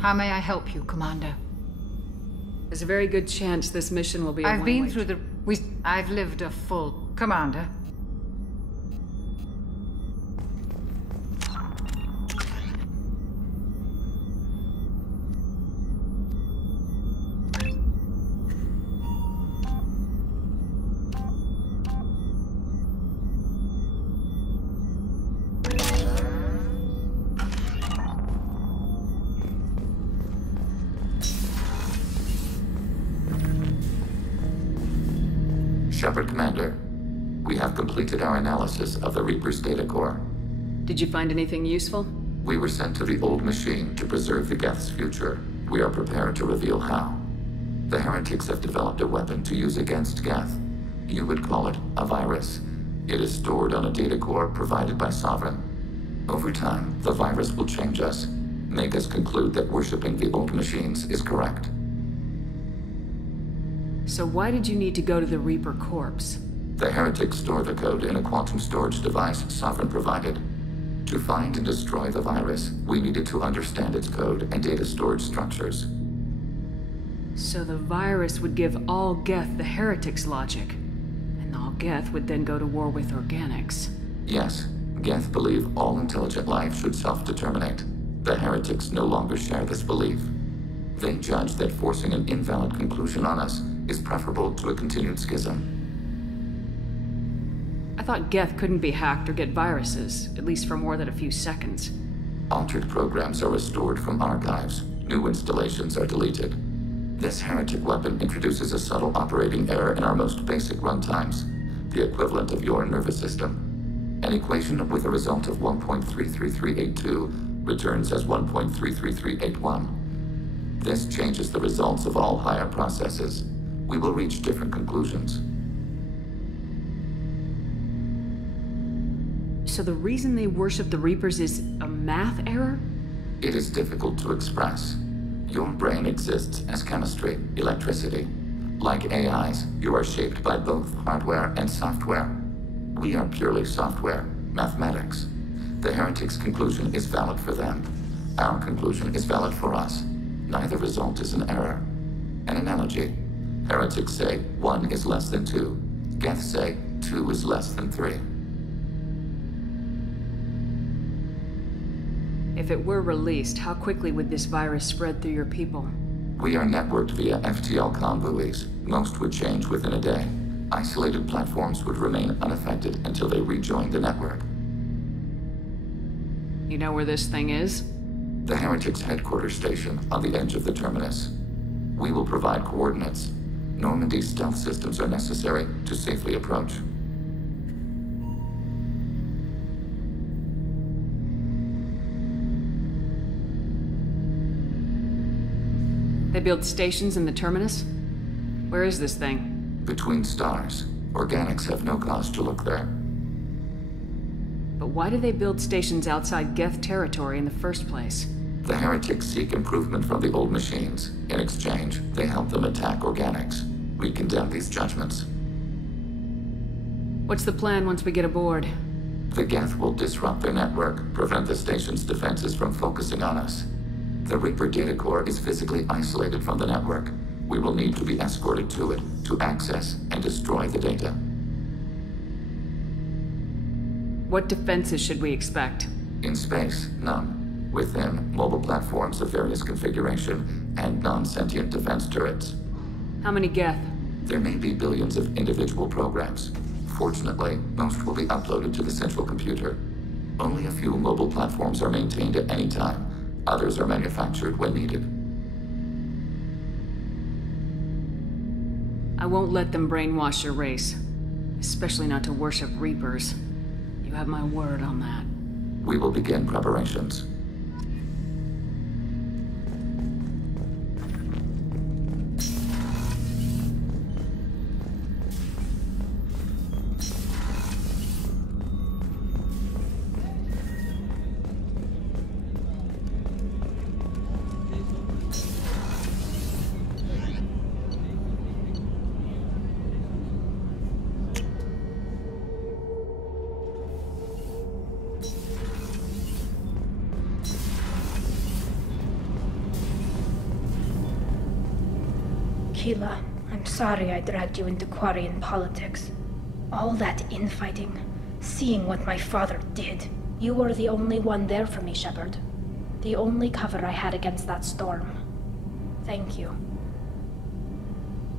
How may I help you, Commander? There's a very good chance this mission will be a I've one-way been through the... I've lived a full... Commander. Shepard, Commander. We have completed our analysis of the Reaper's data core. Did you find anything useful? We were sent to the old machine to preserve the Geth's future. We are prepared to reveal how. The heretics have developed a weapon to use against Geth. You would call it a virus. It is stored on a data core provided by Sovereign. Over time, the virus will change us, make us conclude that worshipping the old machines is correct. So why did you need to go to the Reaper corpse? The heretics store the code in a quantum storage device Sovereign provided. To find and destroy the virus, we needed to understand its code and data storage structures. So the virus would give all Geth the heretics' logic, and all Geth would then go to war with organics. Yes, Geth believe all intelligent life should self-determinate. The heretics no longer share this belief. They judge that forcing an invalid conclusion on us is preferable to a continued schism. I thought Geth couldn't be hacked or get viruses, at least for more than a few seconds. Altered programs are restored from archives. New installations are deleted. This heretic weapon introduces a subtle operating error in our most basic runtimes, the equivalent of your nervous system. An equation with a result of 1.33382 returns as 1.33381. This changes the results of all higher processes. We will reach different conclusions. So the reason they worship the Reapers is a math error? It is difficult to express. Your brain exists as chemistry, electricity. Like AIs, you are shaped by both hardware and software. We are purely software, mathematics. The heretics' conclusion is valid for them. Our conclusion is valid for us. Neither result is an error. An analogy. Heretics say 1 is less than 2. Geth say 2 is less than 3. If it were released, how quickly would this virus spread through your people? We are networked via FTL comm buoys. Most would change within a day. Isolated platforms would remain unaffected until they rejoin the network. You know where this thing is? The heretics' headquarters station on the edge of the terminus. We will provide coordinates. Normandy's stealth systems are necessary to safely approach. They build stations in the terminus? Where is this thing? Between stars. Organics have no cause to look there. But why do they build stations outside Geth territory in the first place? The heretics seek improvement from the old machines. In exchange, they help them attack organics. We condemn these judgments. What's the plan once we get aboard? The Geth will disrupt their network, prevent the station's defenses from focusing on us. The Reaper data core is physically isolated from the network. We will need to be escorted to it to access and destroy the data. What defenses should we expect? In space, none. Within, mobile platforms of various configuration and non-sentient defense turrets. How many Geth? There may be billions of individual programs. Fortunately, most will be uploaded to the central computer. Only a few mobile platforms are maintained at any time. Others are manufactured when needed. I won't let them brainwash your race. Especially not to worship Reapers. You have my word on that. We will begin preparations. Keela, I'm sorry I dragged you into Quarian politics. All that infighting, seeing what my father did. You were the only one there for me, Shepard. The only cover I had against that storm. Thank you.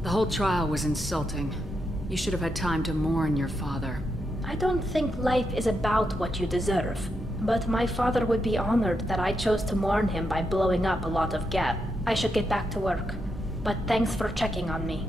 The whole trial was insulting. You should have had time to mourn your father. I don't think life is about what you deserve, but my father would be honored that I chose to mourn him by blowing up a lot of Geth. I should get back to work, but thanks for checking on me.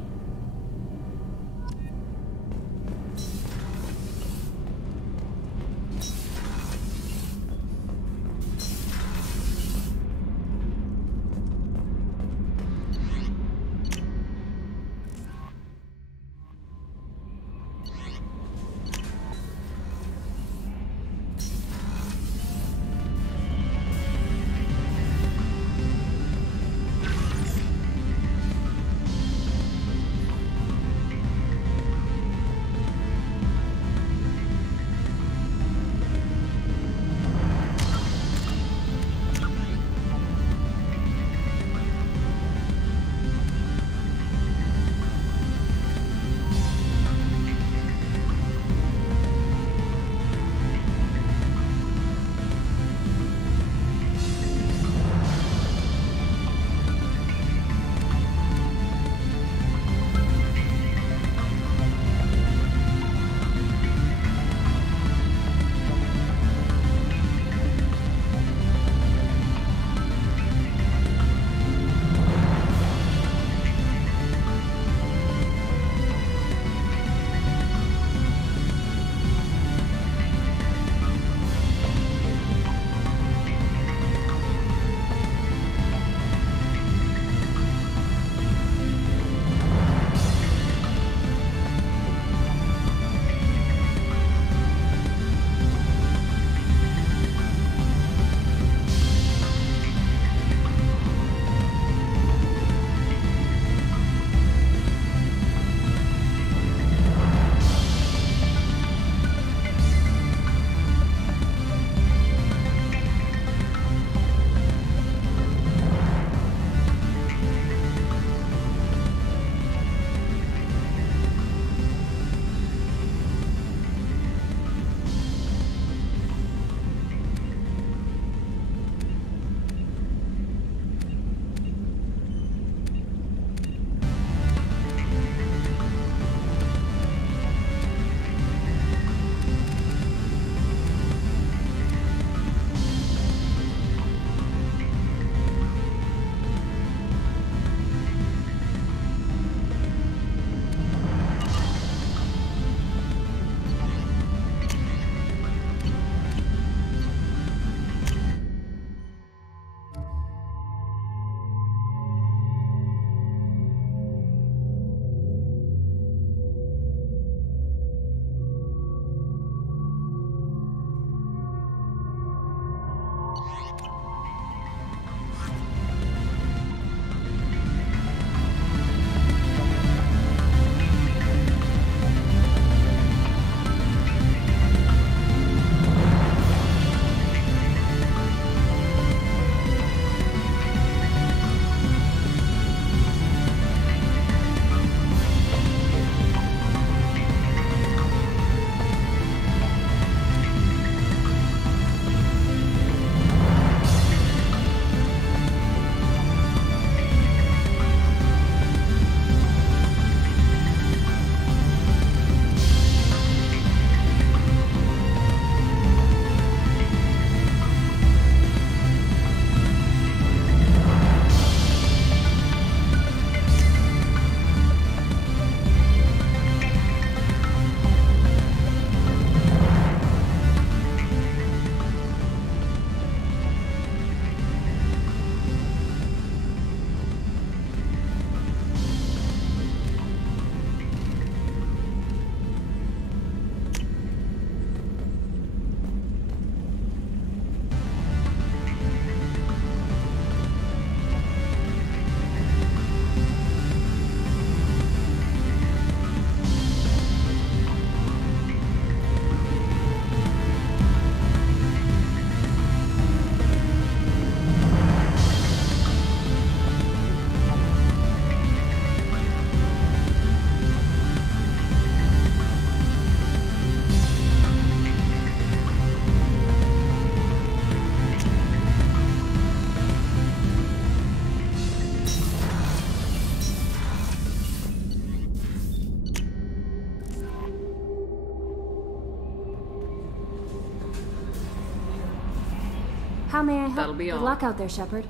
How may I help? That'll be all. Good luck out there, Shepard.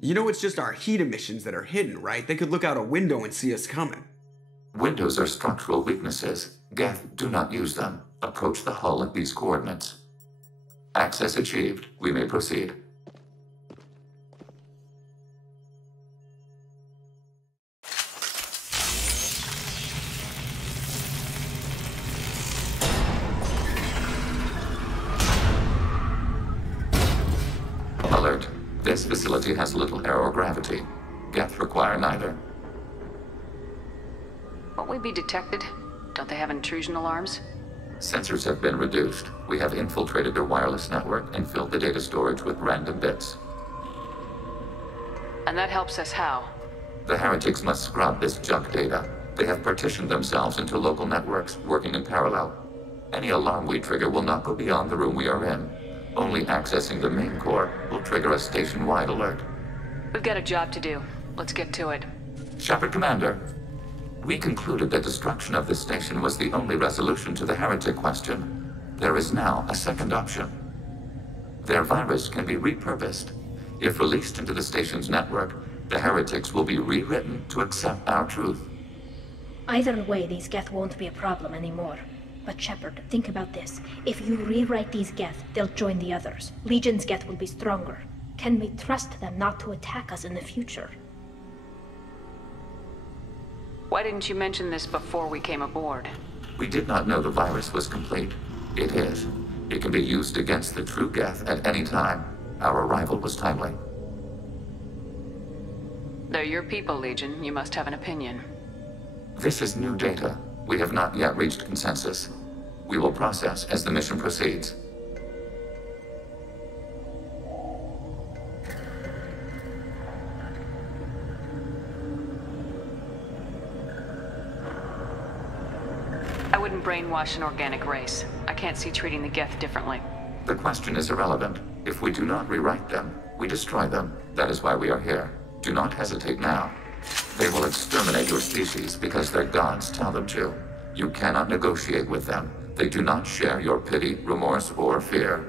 You know it's just our heat emissions that are hidden, right? They could look out a window and see us coming. Windows are structural weaknesses. Geth, do not use them. Approach the hull at these coordinates. Access achieved. We may proceed. Alert. This facility has little aerogravity. Geth require neither. Won't we be detected? Don't they have intrusion alarms? Sensors have been reduced. We have infiltrated their wireless network and filled the data storage with random bits. And that helps us how? The heretics must scrub this junk data. They have partitioned themselves into local networks, working in parallel. Any alarm we trigger will not go beyond the room we are in. Only accessing the main core will trigger a station-wide alert. We've got a job to do. Let's get to it. Shepard Commander, we concluded that destruction of this station was the only resolution to the heretic question. There is now a second option. Their virus can be repurposed. If released into the station's network, the heretics will be rewritten to accept our truth. Either way, these Geth won't be a problem anymore. But Shepard, think about this. If you rewrite these Geth, they'll join the others. Legion's Geth will be stronger. Can we trust them not to attack us in the future? Why didn't you mention this before we came aboard? We did not know the virus was complete. It is. It can be used against the true Geth at any time. Our arrival was timely. They're your people, Legion. You must have an opinion. This is new data. We have not yet reached consensus. We will process as the mission proceeds. I wouldn't brainwash an organic race. I can't see treating the Geth differently. The question is irrelevant. If we do not rewrite them, we destroy them. That is why we are here. Do not hesitate now. They will exterminate your species because their gods tell them to. You cannot negotiate with them. They do not share your pity, remorse, or fear.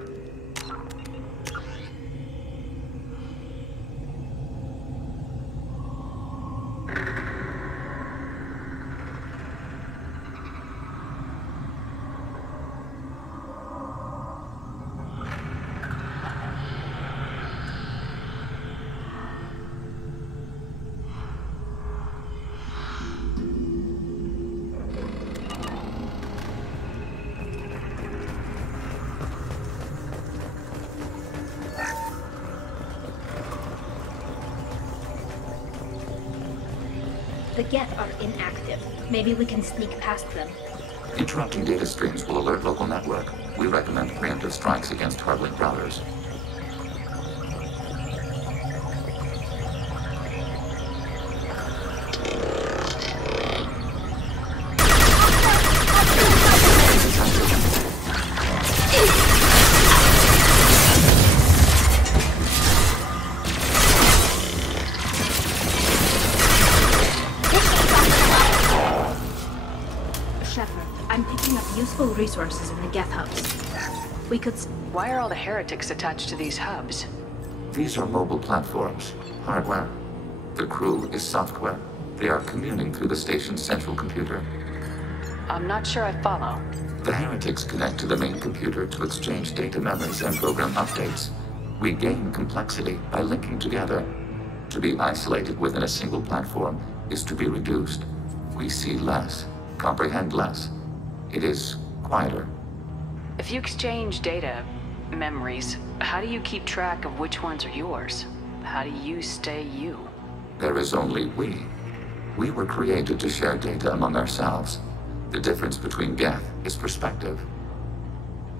The Geth are inactive. Maybe we can sneak past them. Interrupting data streams will alert local network. We recommend preemptive strikes against hardlink routers. Useful resources in the Geth hubs. We could... Why are all the heretics attached to these hubs? These are mobile platforms, hardware. The crew is software. They are communing through the station's central computer. I'm not sure I follow. The heretics connect to the main computer to exchange data memories and program updates. We gain complexity by linking together. To be isolated within a single platform is to be reduced. We see less, comprehend less. It is quieter. If you exchange data, memories, how do you keep track of which ones are yours? How do you stay you? There is only we. We were created to share data among ourselves. The difference between Geth is perspective.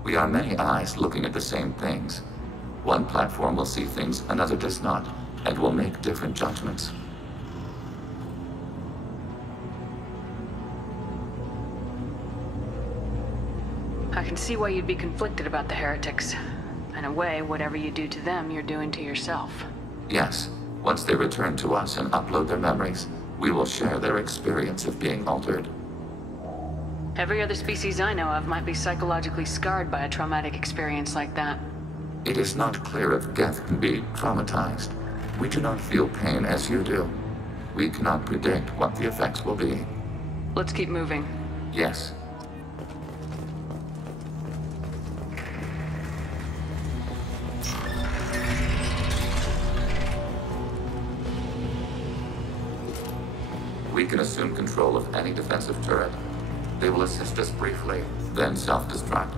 We are many eyes looking at the same things. One platform will see things another does not, and will make different judgments. I can see why you'd be conflicted about the heretics. In a way, whatever you do to them, you're doing to yourself. Yes. Once they return to us and upload their memories, we will share their experience of being altered. Every other species I know of might be psychologically scarred by a traumatic experience like that. It is not clear if Geth can be traumatized. We do not feel pain as you do. We cannot predict what the effects will be. Let's keep moving. Yes. We can assume control of any defensive turret. They will assist us briefly, then self-destruct.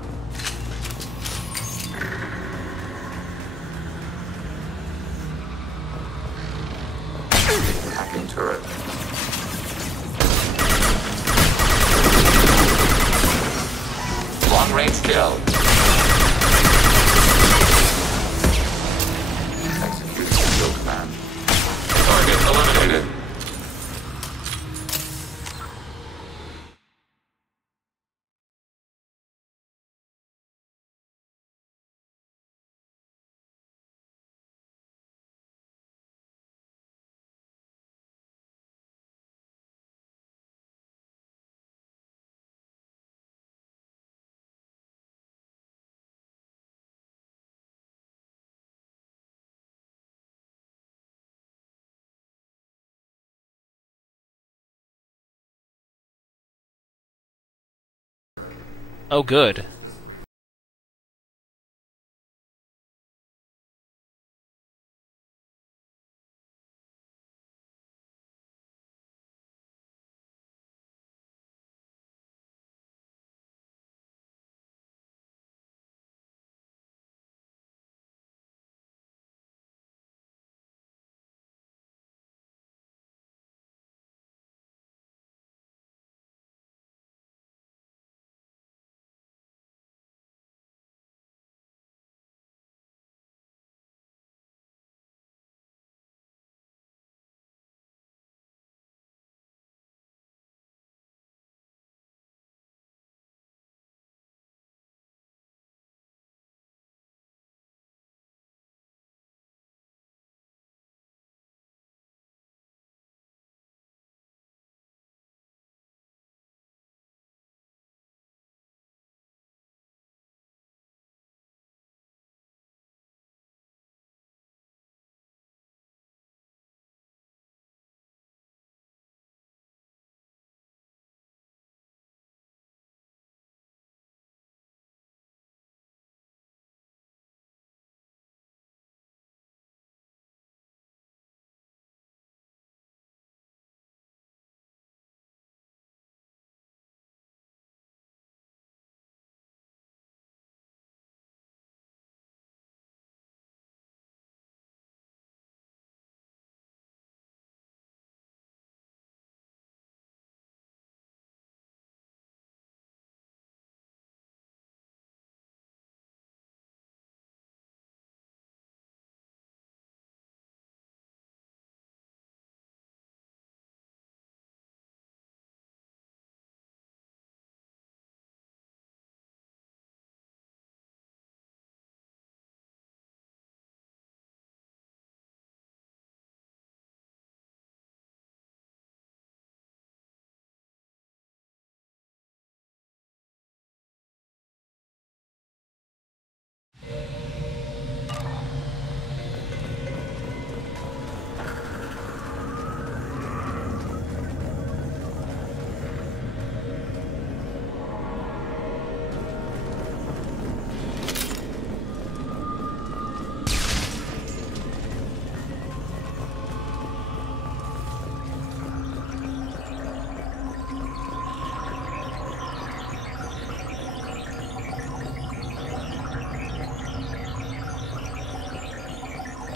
Hacking turret. Long-range kill. Executing kill command. Target eliminated. Oh, good.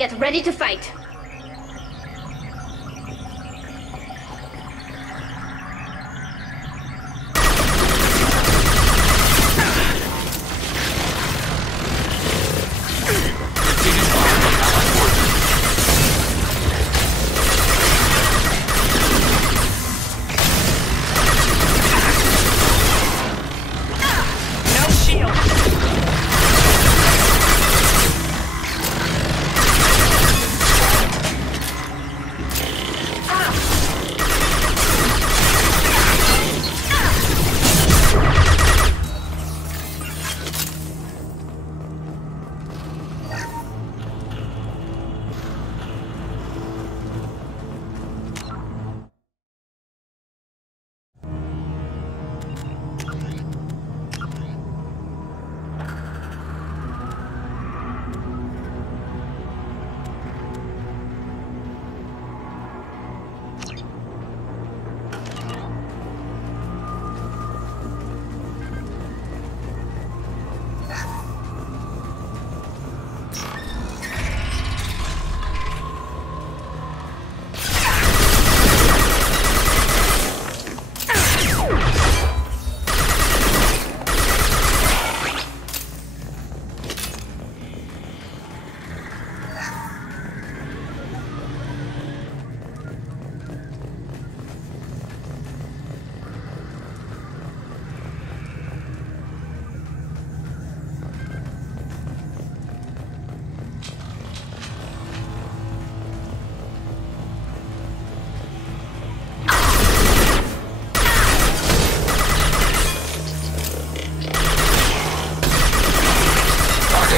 Get ready to fight.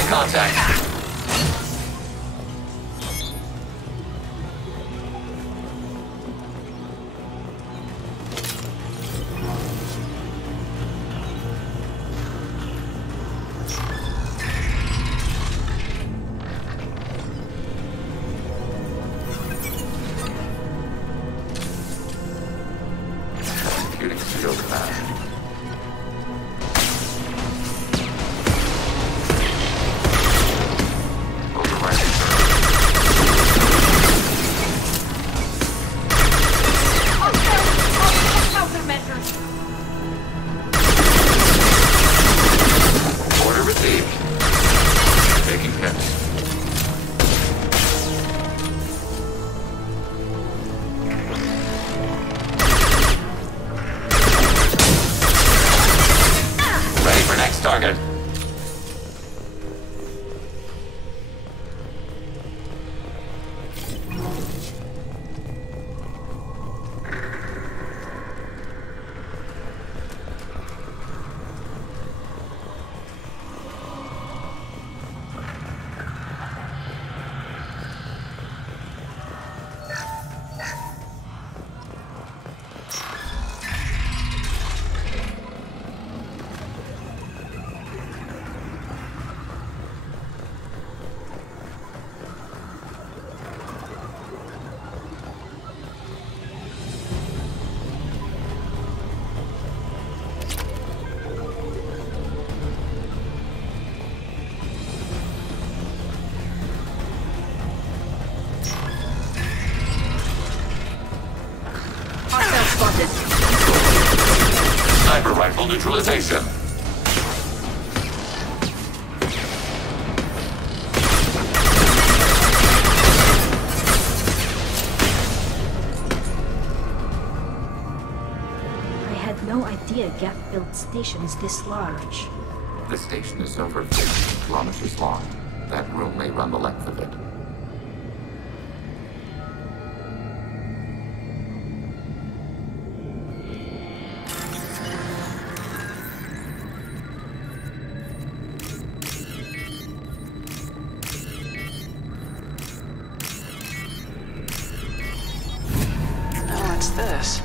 Contact. Executing shield command. Target. Sniper rifle neutralization. I had no idea Geth built stations this large. The station is over 50 kilometers long. That room may run the length of it. What's this?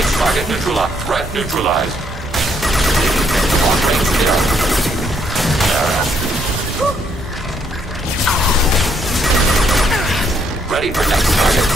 Engage target neutralized. Threat neutralized. Long range kill. Ready for next target.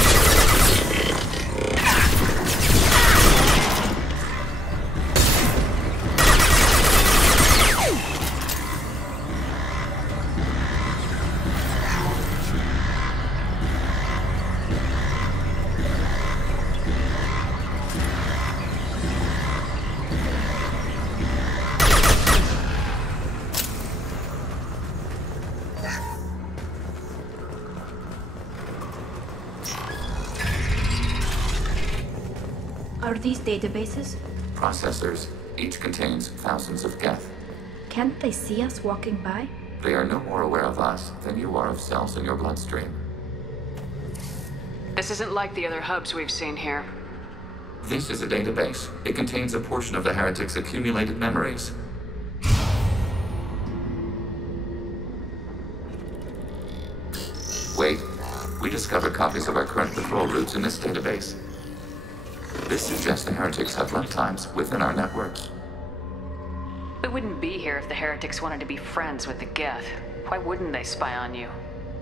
Are these databases? Processors. Each contains thousands of geth. Can't they see us walking by? They are no more aware of us than you are of cells in your bloodstream. This isn't like the other hubs we've seen here. This is a database. It contains a portion of the heretic's accumulated memories. Wait. We discovered copies of our current patrol routes in this database. This suggests the heretics have runtimes within our networks. We wouldn't be here if the heretics wanted to be friends with the Geth. Why wouldn't they spy on you?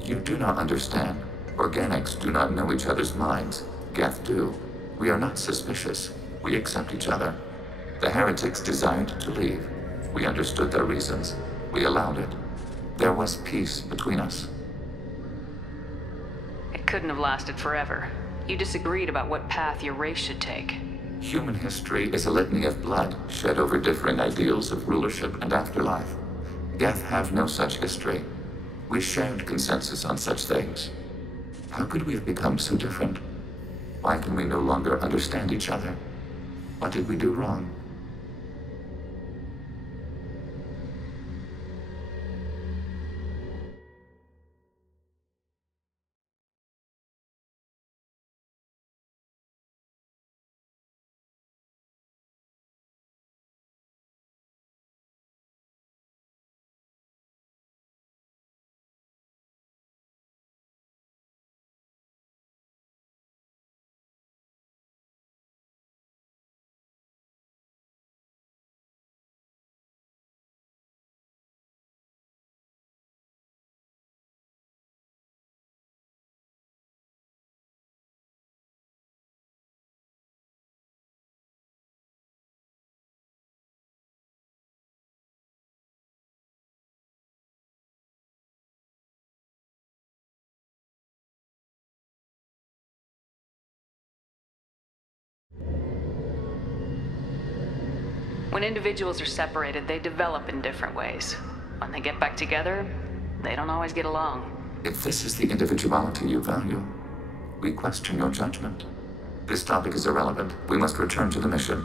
You do not understand. Organics do not know each other's minds. Geth do. We are not suspicious. We accept each other. The heretics desired to leave. We understood their reasons. We allowed it. There was peace between us. It couldn't have lasted forever. You disagreed about what path your race should take. Human history is a litany of blood shed over differing ideals of rulership and afterlife. Geth have no such history. We shared consensus on such things. How could we have become so different? Why can we no longer understand each other? What did we do wrong? When individuals are separated, they develop in different ways. When they get back together, they don't always get along. If this is the individuality you value, we question your judgment. This topic is irrelevant. We must return to the mission.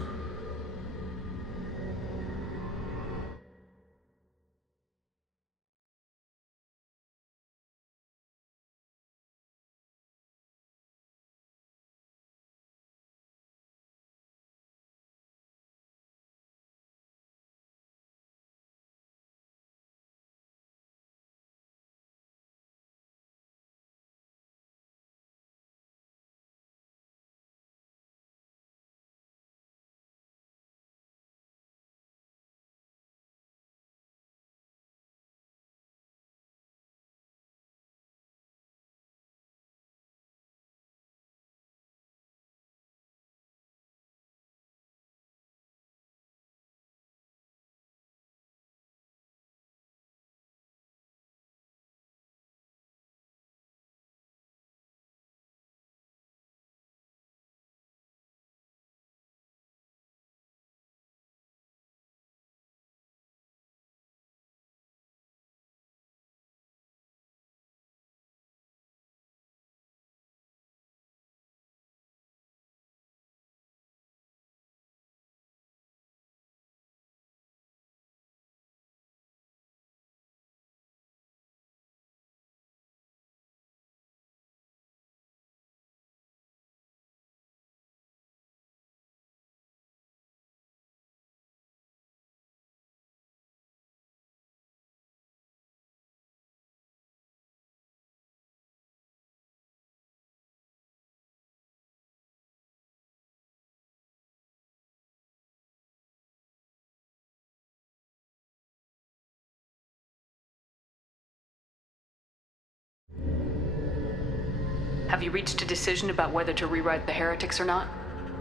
Have you reached a decision about whether to rewrite the heretics or not?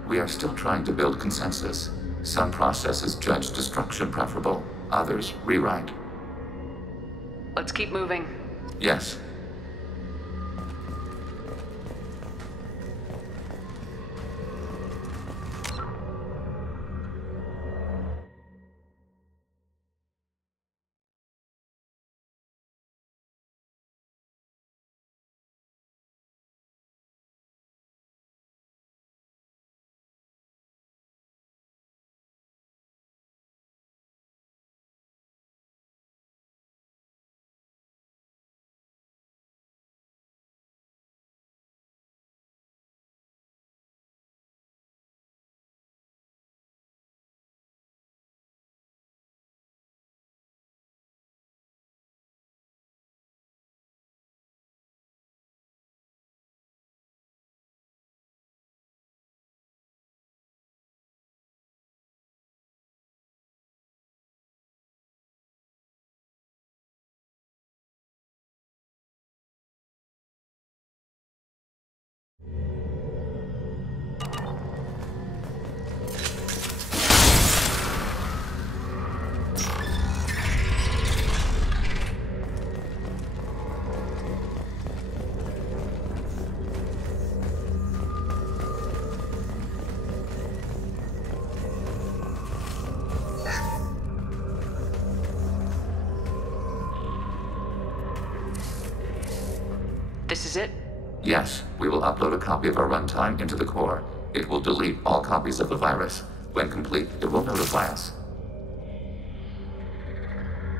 We are still trying to build consensus. Some processes judge destruction preferable, others rewrite. Let's keep moving. Yes. This is it? Yes, we will upload a copy of our runtime into the core. It will delete all copies of the virus. When complete, it will notify us.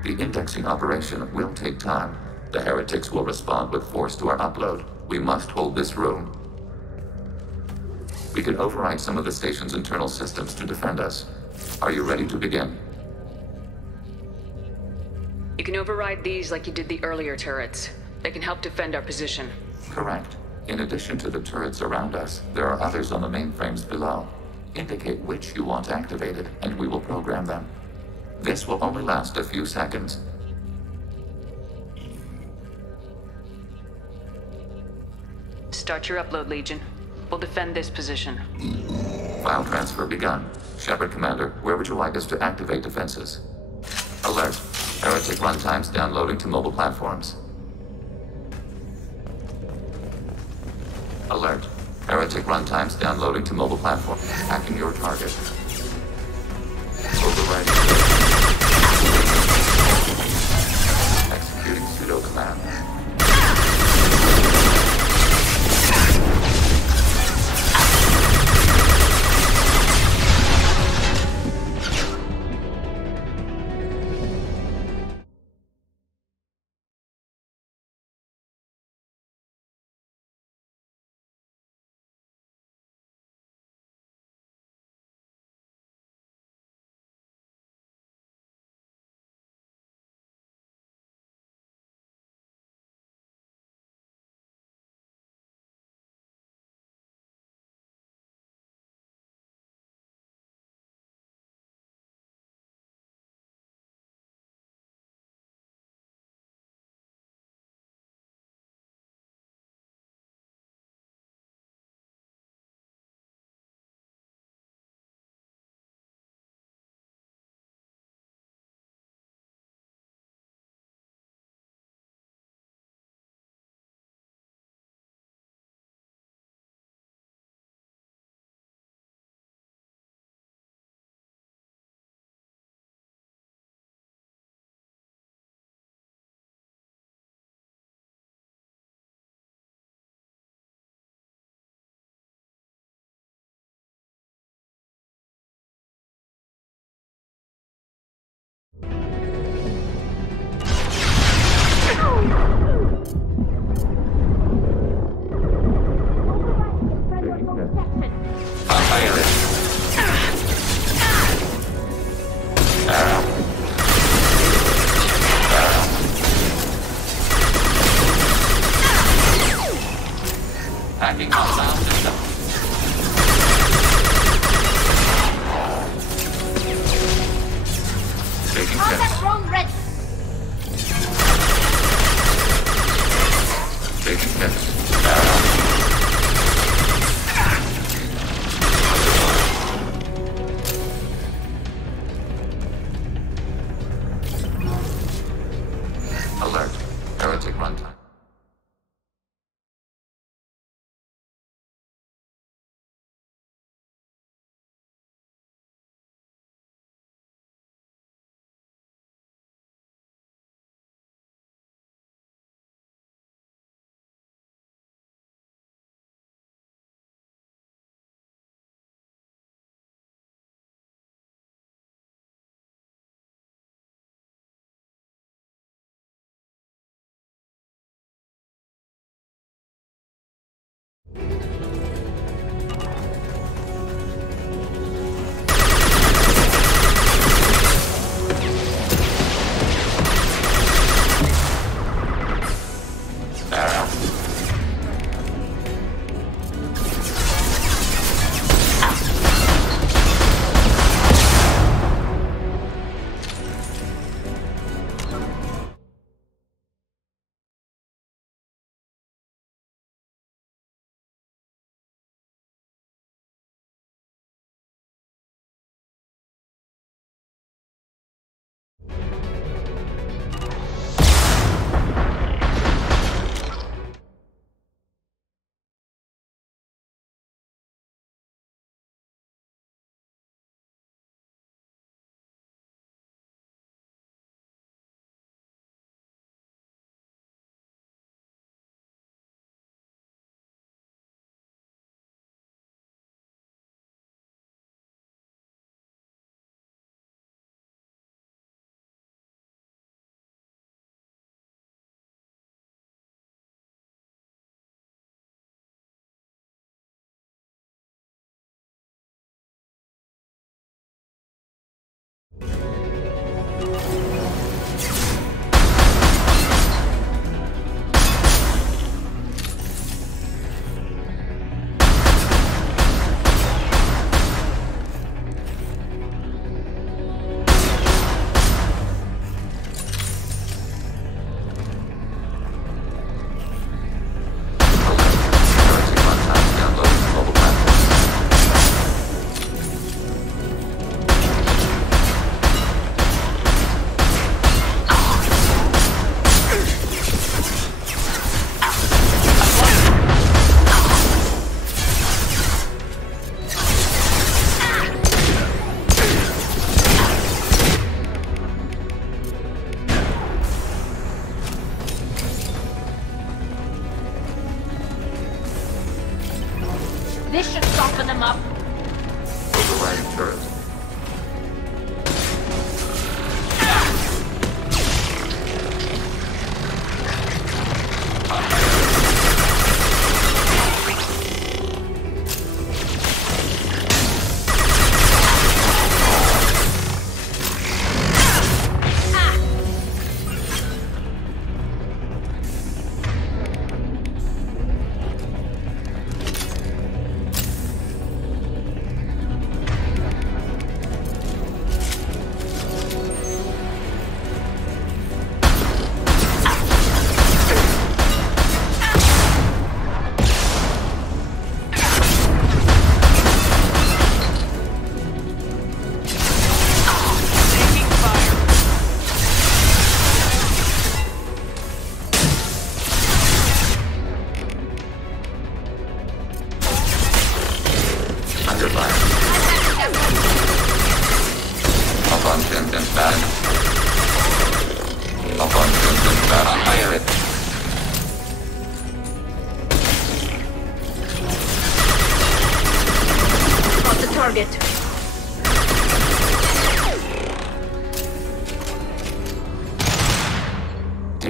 The indexing operation will take time. The heretics will respond with force to our upload. We must hold this room. We can override some of the station's internal systems to defend us. Are you ready to begin? You can override these like you did the earlier turrets. They can help defend our position. Correct. In addition to the turrets around us, there are others on the mainframes below. Indicate which you want activated, and we will program them. This will only last a few seconds. Start your upload, Legion. We'll defend this position. File transfer begun. Shepard Commander, where would you like us to activate defenses? Alert. Heretic runtimes downloading to mobile platforms. Alert. Heretic runtimes downloading to mobile platform. Hacking your target. Overriding. Executing pseudo command.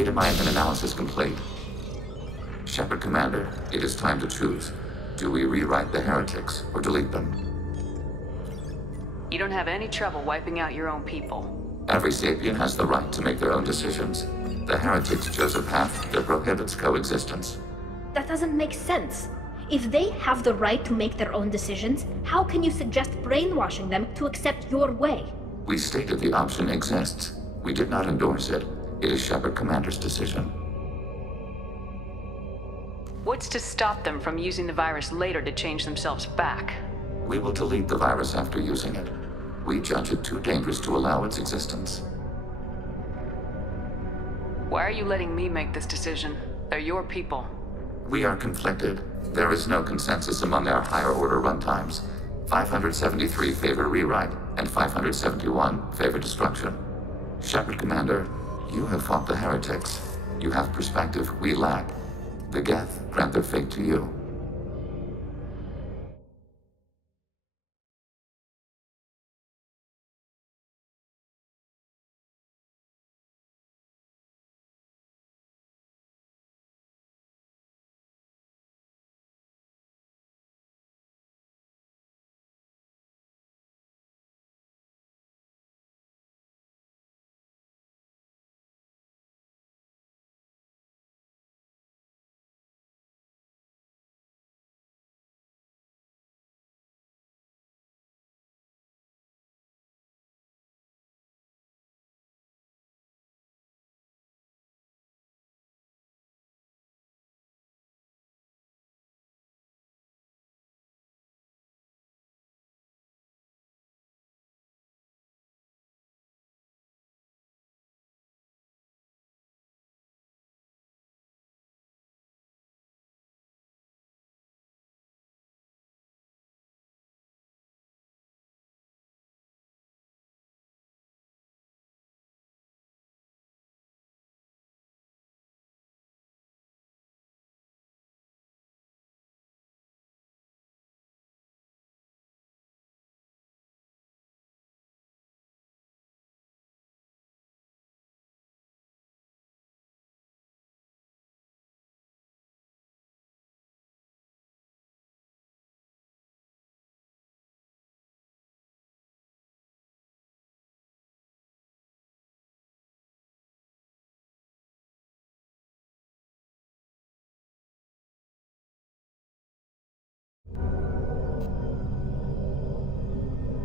Data mine and analysis complete. Shepard Commander, it is time to choose. Do we rewrite the heretics or delete them? You don't have any trouble wiping out your own people. Every sapient has the right to make their own decisions. The heretics chose a path that prohibits coexistence. That doesn't make sense. If they have the right to make their own decisions, how can you suggest brainwashing them to accept your way? We stated the option exists. We did not endorse it. It is Shepard Commander's decision. What's to stop them from using the virus later to change themselves back? We will delete the virus after using it. We judge it too dangerous to allow its existence. Why are you letting me make this decision? They're your people. We are conflicted. There is no consensus among our higher order runtimes. 573 favor rewrite, and 571 favor destruction. Shepard Commander, you have fought the heretics. You have perspective we lack. The Geth grant their fate to you.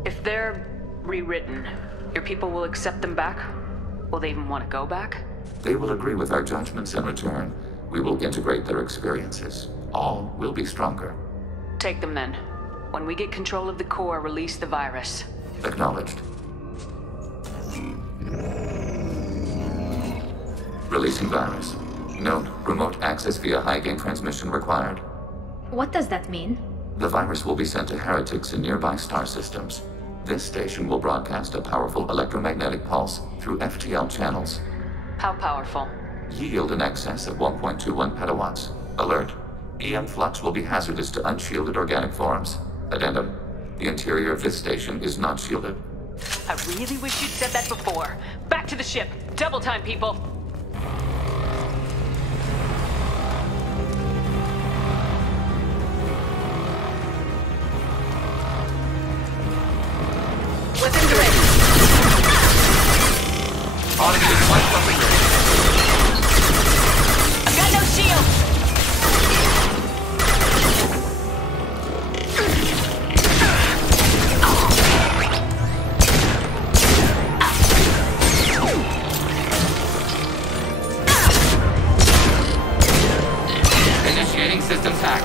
If they're rewritten, your people will accept them back? Will they even want to go back? They will agree with our judgments in return. We will integrate their experiences. All will be stronger. Take them then. When we get control of the core, release the virus. Acknowledged. Releasing virus. Note, remote access via high-gain transmission required. What does that mean? The virus will be sent to heretics in nearby star systems. This station will broadcast a powerful electromagnetic pulse through FTL channels. How powerful? Yield in excess of 1.21 petawatts. Alert. EM flux will be hazardous to unshielded organic forms. Addendum. The interior of this station is not shielded. I really wish you'd said that before. Back to the ship. Double time, people. Weapons ready. Automated flight weapon ready. I've got no shield. Initiating systems hack.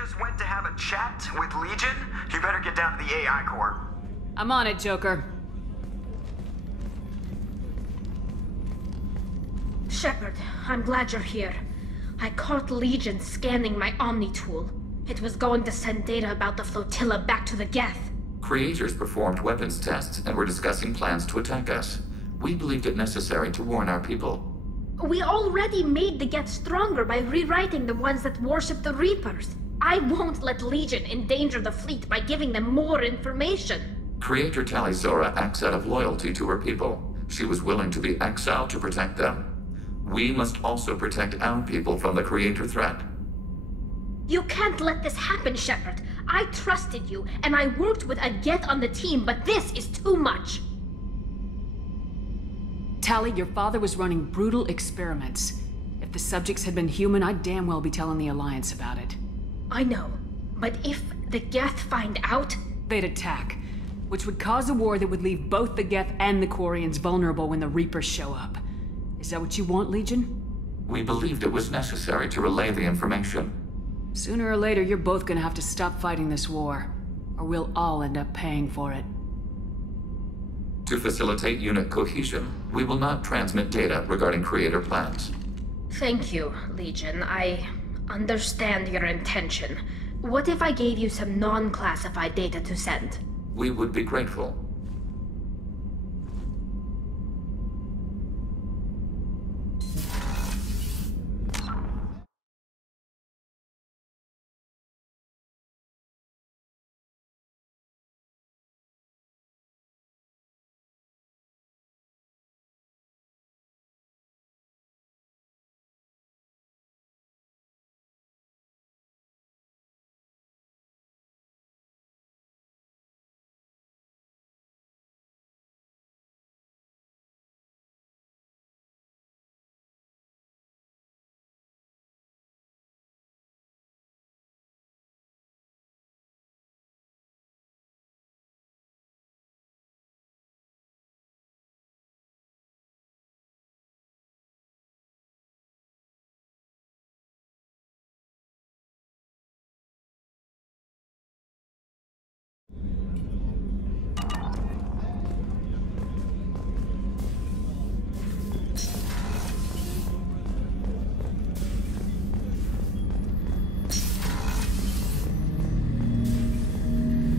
just went to have a chat with Legion? You better get down to the AI core. I'm on it, Joker. Shepard, I'm glad you're here. I caught Legion scanning my Omni tool. It was going to send data about the flotilla back to the Geth. Creators performed weapons tests and were discussing plans to attack us. We believed it necessary to warn our people. We already made the Geth stronger by rewriting the ones that worship the Reapers. I won't let Legion endanger the fleet by giving them more information. Creator Talizora acts out of loyalty to her people. She was willing to be exiled to protect them. We must also protect our people from the Creator threat. You can't let this happen, Shepard. I trusted you, and I worked with a Geth on the team, but this is too much. Tally, your father was running brutal experiments. If the subjects had been human, I'd damn well be telling the Alliance about it. I know, but if the Geth find out... They'd attack, which would cause a war that would leave both the Geth and the Quarians vulnerable when the Reapers show up. Is that what you want, Legion? We believed it was necessary to relay the information. Sooner or later, you're both gonna have to stop fighting this war, or we'll all end up paying for it. To facilitate unit cohesion, we will not transmit data regarding Creator plans. Thank you, Legion. I understand your intention. What if I gave you some non-classified data to send? We would be grateful.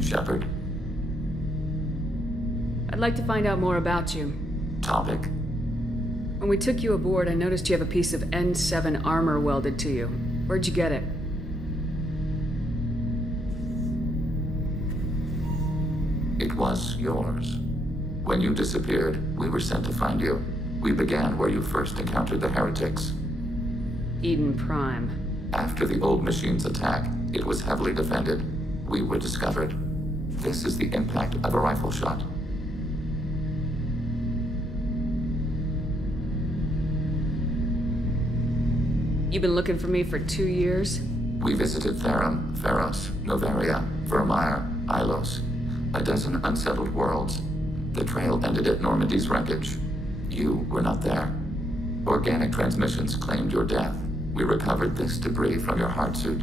Shepard. I'd like to find out more about you. Topic. When we took you aboard, I noticed you have a piece of N7 armor welded to you. Where'd you get it? It was yours. When you disappeared, we were sent to find you. We began where you first encountered the heretics. Eden Prime. After the old machine's attack, it was heavily defended. We were discovered. This is the impact of a rifle shot. You've been looking for me for 2 years? We visited Therum, Pharos, Novaria, Vermeer, Ilos. A dozen unsettled worlds. The trail ended at Normandy's wreckage. You were not there. Organic transmissions claimed your death. We recovered this debris from your heart suit.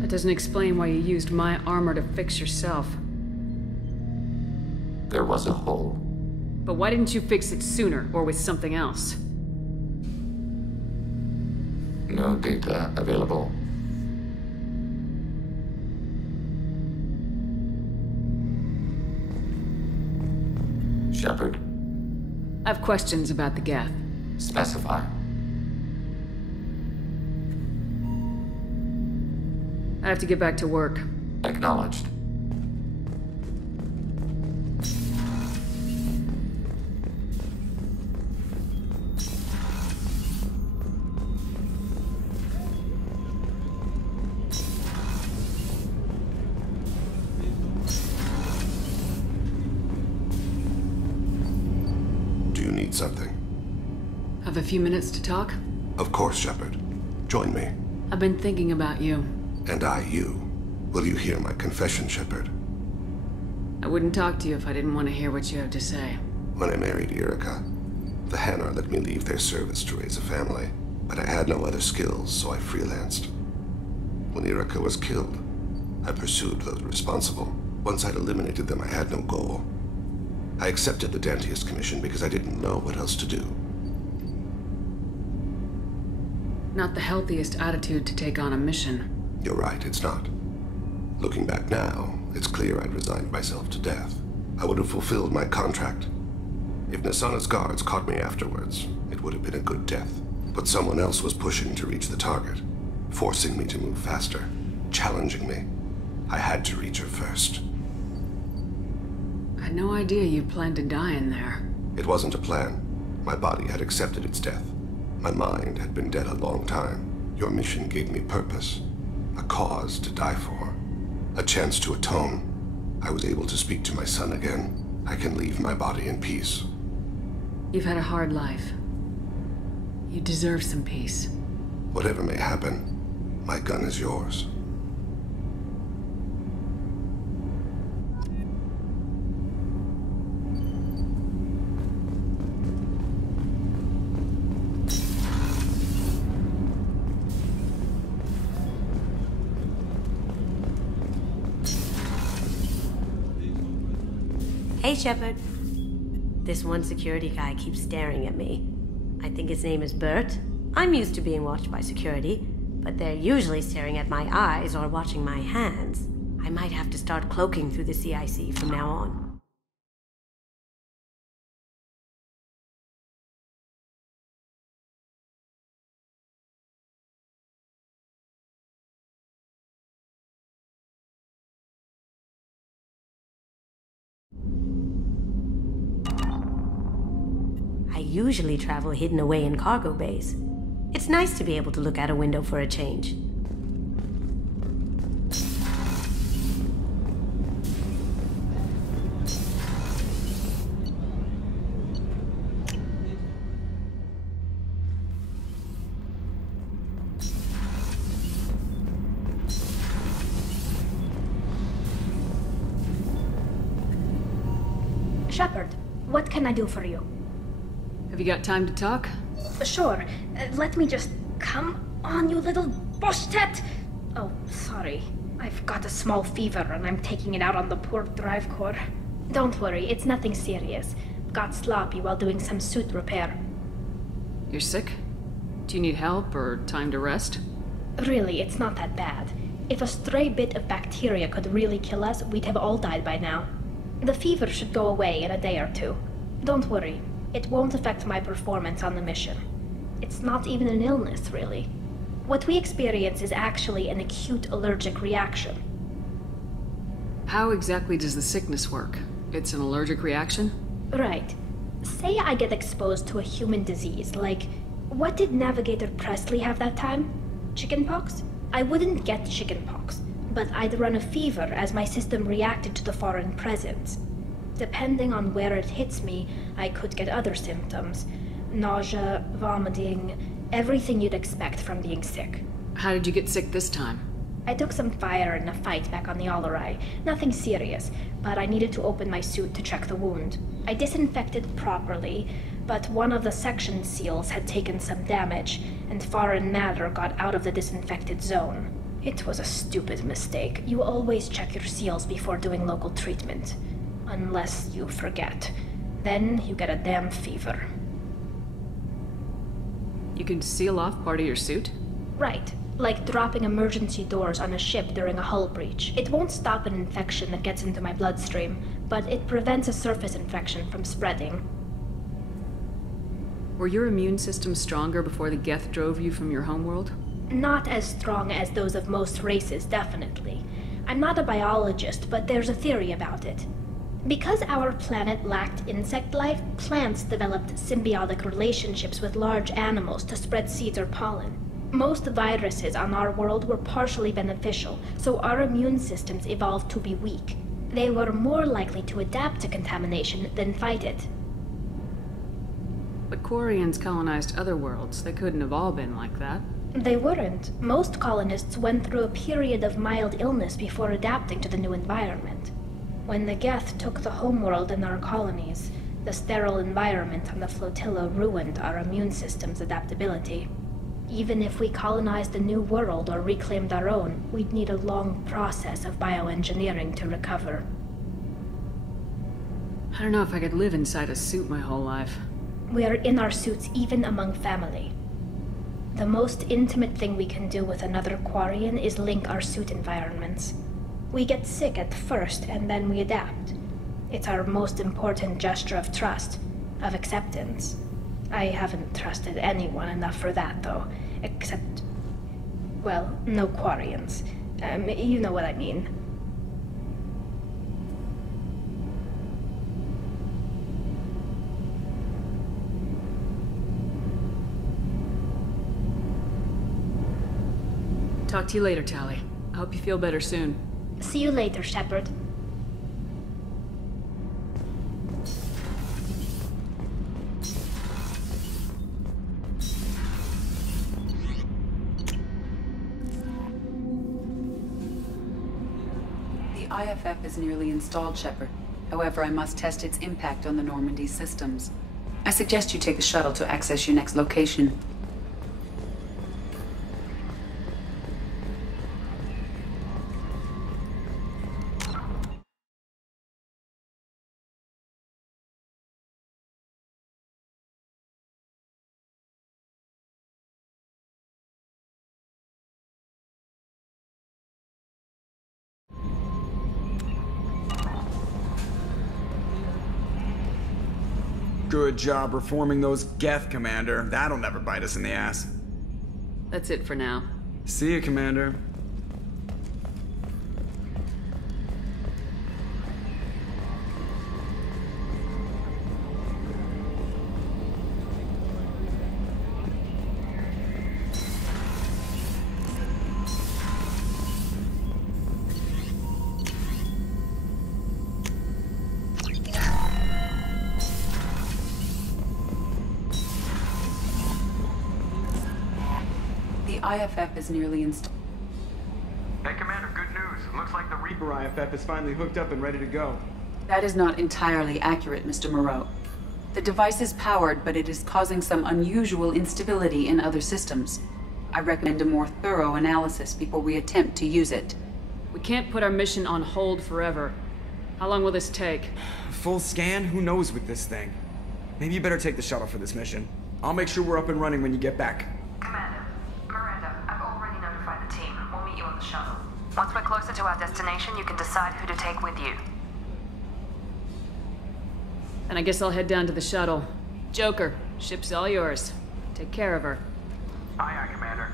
That doesn't explain why you used my armor to fix yourself. There was a hole. But why didn't you fix it sooner, or with something else? No data available. Shepard? I have questions about the Geth. Specify. I have to get back to work. Acknowledged. Do you need something? Have a few minutes to talk? Of course, Shepard. Join me. I've been thinking about you. And I you. Will you hear my confession, Shepard? I wouldn't talk to you if I didn't want to hear what you have to say. When I married Erica, the Hanar let me leave their service to raise a family, but I had no other skills, so I freelanced. When Erica was killed, I pursued those responsible. Once I'd eliminated them, I had no goal. I accepted the Dantius commission because I didn't know what else to do. Not the healthiest attitude to take on a mission. You're right, it's not. Looking back now, it's clear I'd resigned myself to death. I would have fulfilled my contract. If Nasana's guards caught me afterwards, it would have been a good death. But someone else was pushing to reach the target, forcing me to move faster, challenging me. I had to reach her first. I had no idea you planned to die in there. It wasn't a plan. My body had accepted its death. My mind had been dead a long time. Your mission gave me purpose, a cause to die for, a chance to atone. I was able to speak to my son again. I can leave my body in peace. You've had a hard life. You deserve some peace. Whatever may happen, my gun is yours. Hey, Shepard. This one security guy keeps staring at me. I think his name is Bert. I'm used to being watched by security, but they're usually staring at my eyes or watching my hands. I might have to start cloaking through the CIC from now on. I usually travel hidden away in cargo bays. It's nice to be able to look out a window for a change. Shepard, what can I do for you? Have you got time to talk? Sure. Let me just... Come on, you little boshtet! Oh, sorry. I've got a small fever and I'm taking it out on the poor drive core. Don't worry, it's nothing serious. Got sloppy while doing some suit repair. You're sick? Do you need help or time to rest? Really, it's not that bad. If a stray bit of bacteria could really kill us, we'd have all died by now. The fever should go away in a day or two. Don't worry. It won't affect my performance on the mission. It's not even an illness, really. What we experience is actually an acute allergic reaction. How exactly does the sickness work? It's an allergic reaction? Right. Say I get exposed to a human disease, like... What did Navigator Presley have that time? Chickenpox? I wouldn't get chickenpox, but I'd run a fever as my system reacted to the foreign presence. Depending on where it hits me, I could get other symptoms. Nausea, vomiting, everything you'd expect from being sick. How did you get sick this time? I took some fire in a fight back on the Allerai. Nothing serious, but I needed to open my suit to check the wound. I disinfected properly, but one of the section seals had taken some damage, and foreign matter got out of the disinfected zone. It was a stupid mistake. You always check your seals before doing local treatment. Unless you forget. Then you get a damn fever. You can seal off part of your suit? Right. Like dropping emergency doors on a ship during a hull breach. It won't stop an infection that gets into my bloodstream, but it prevents a surface infection from spreading. Were your immune system stronger before the Geth drove you from your homeworld? Not as strong as those of most races, definitely. I'm not a biologist, but there's a theory about it. Because our planet lacked insect life, plants developed symbiotic relationships with large animals to spread seeds or pollen. Most viruses on our world were partially beneficial, so our immune systems evolved to be weak. They were more likely to adapt to contamination than fight it. But Quarians colonized other worlds. They couldn't have all been like that. They weren't. Most colonists went through a period of mild illness before adapting to the new environment. When the Geth took the homeworld and our colonies, the sterile environment on the flotilla ruined our immune system's adaptability. Even if we colonized a new world or reclaimed our own, we'd need a long process of bioengineering to recover. I don't know if I could live inside a suit my whole life. We are in our suits even among family. The most intimate thing we can do with another Quarian is link our suit environments. We get sick at first, and then we adapt. It's our most important gesture of trust, of acceptance. I haven't trusted anyone enough for that, though. Except... well, no Quarians. You know what I mean. Talk to you later, Tally. I hope you feel better soon. See you later, Shepard. The IFF is nearly installed, Shepard. However, I must test its impact on the Normandy systems. I suggest you take the shuttle to access your next location. Good job reforming those Geth, Commander. That'll never bite us in the ass. That's it for now. See you, Commander. The IFF is nearly installed. Hey, Commander, good news. Looks like the Reaper IFF is finally hooked up and ready to go. That is not entirely accurate, Mr. Moreau. The device is powered, but it is causing some unusual instability in other systems. I recommend a more thorough analysis before we attempt to use it. We can't put our mission on hold forever. How long will this take? Full scan? Who knows with this thing? Maybe you better take the shuttle for this mission. I'll make sure we're up and running when you get back. Commander, Miranda, I've already notified the team. We'll meet you on the shuttle. Once we're closer to our destination, you can decide who to take with you. And I guess I'll head down to the shuttle. Joker, ship's all yours. Take care of her. Aye, aye, Commander.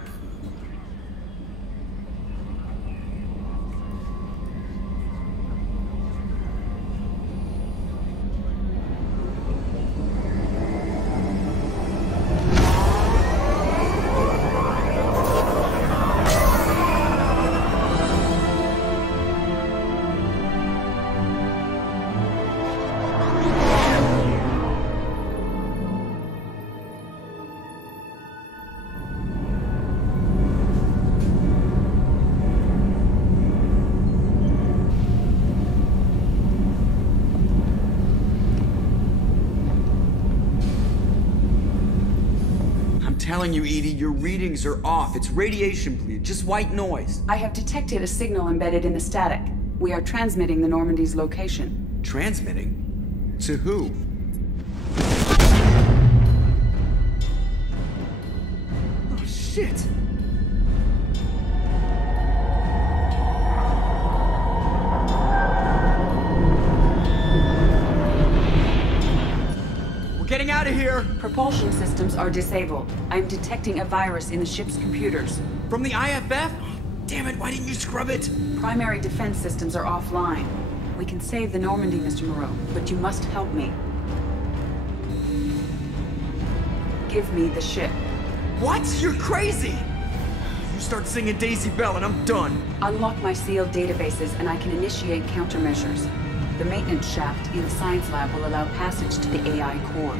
Telling you, Edie, your readings are off. It's radiation bleed, just white noise. I have detected a signal embedded in the static. We are transmitting the Normandy's location. Transmitting? To who? Oh, shit! propulsion systems are disabled. I'm detecting a virus in the ship's computers. From the IFF? Damn it, why didn't you scrub it? Primary defense systems are offline. We can save the Normandy, Mr. Moreau, but you must help me. Give me the ship. What? You're crazy! You start singing Daisy Bell and I'm done. Unlock my sealed databases and I can initiate countermeasures. The maintenance shaft in the science lab will allow passage to the AI core.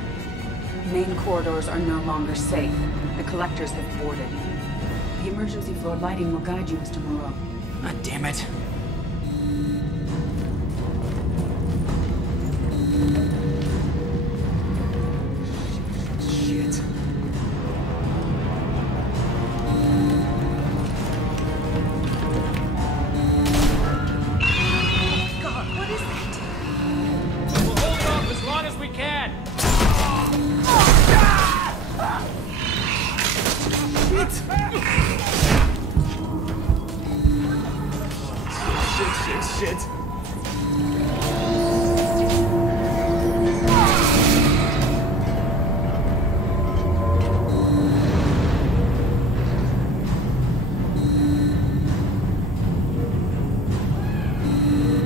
Main corridors are no longer safe. The collectors have boarded. The emergency floor lighting will guide you, Mr. Moreau. God damn it. Shit. God, what is that? We'll hold it off as long as we can. Shit.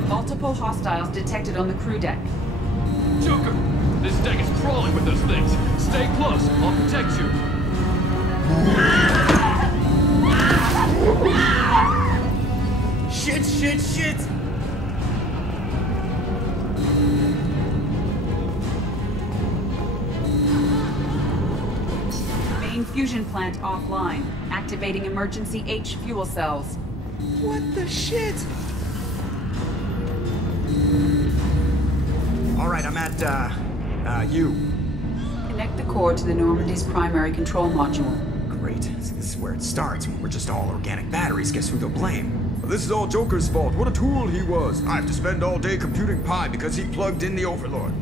Multiple hostiles detected on the crew deck. Joker, this deck is crawling with those things. Stay close. I'll protect you. Shit! Main fusion plant offline. Activating emergency H fuel cells. What the shit? Alright, I'm at, U. Connect the core to the Normandy's primary control module. Great. This is where it starts. When we're just all organic batteries, guess who they'll blame? This is all Joker's fault. What a tool he was. I have to spend all day computing pi because he plugged in the Overlord.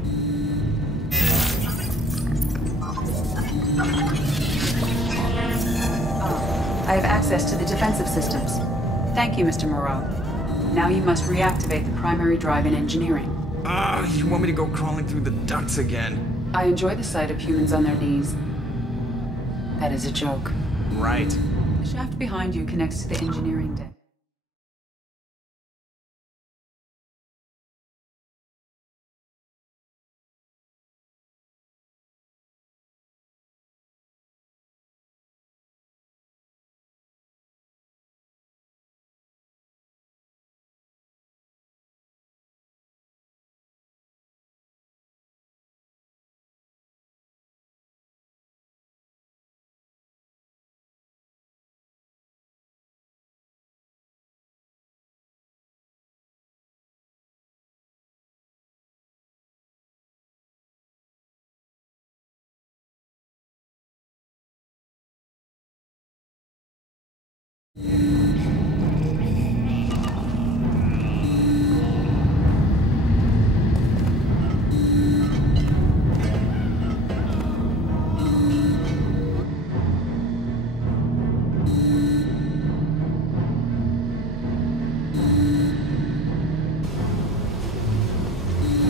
I have access to the defensive systems. Thank you, Mr. Moreau. Now you must reactivate the primary drive in engineering. You want me to go crawling through the ducts again? I enjoy the sight of humans on their knees. That is a joke. Right. The shaft behind you connects to the engineering deck.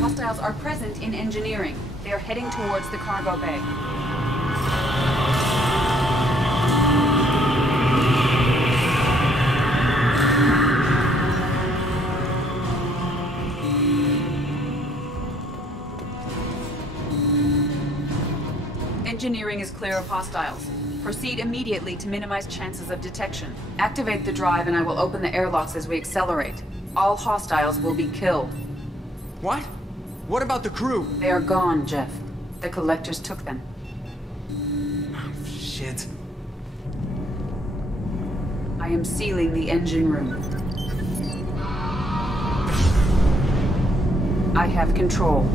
Hostiles are present in engineering. They are heading towards the cargo bay. Engineering is clear of hostiles. Proceed immediately to minimize chances of detection. Activate the drive and I will open the airlocks as we accelerate. All hostiles will be killed. What? What about the crew? They are gone, Jeff. The collectors took them. Oh, shit. I am sealing the engine room. I have control.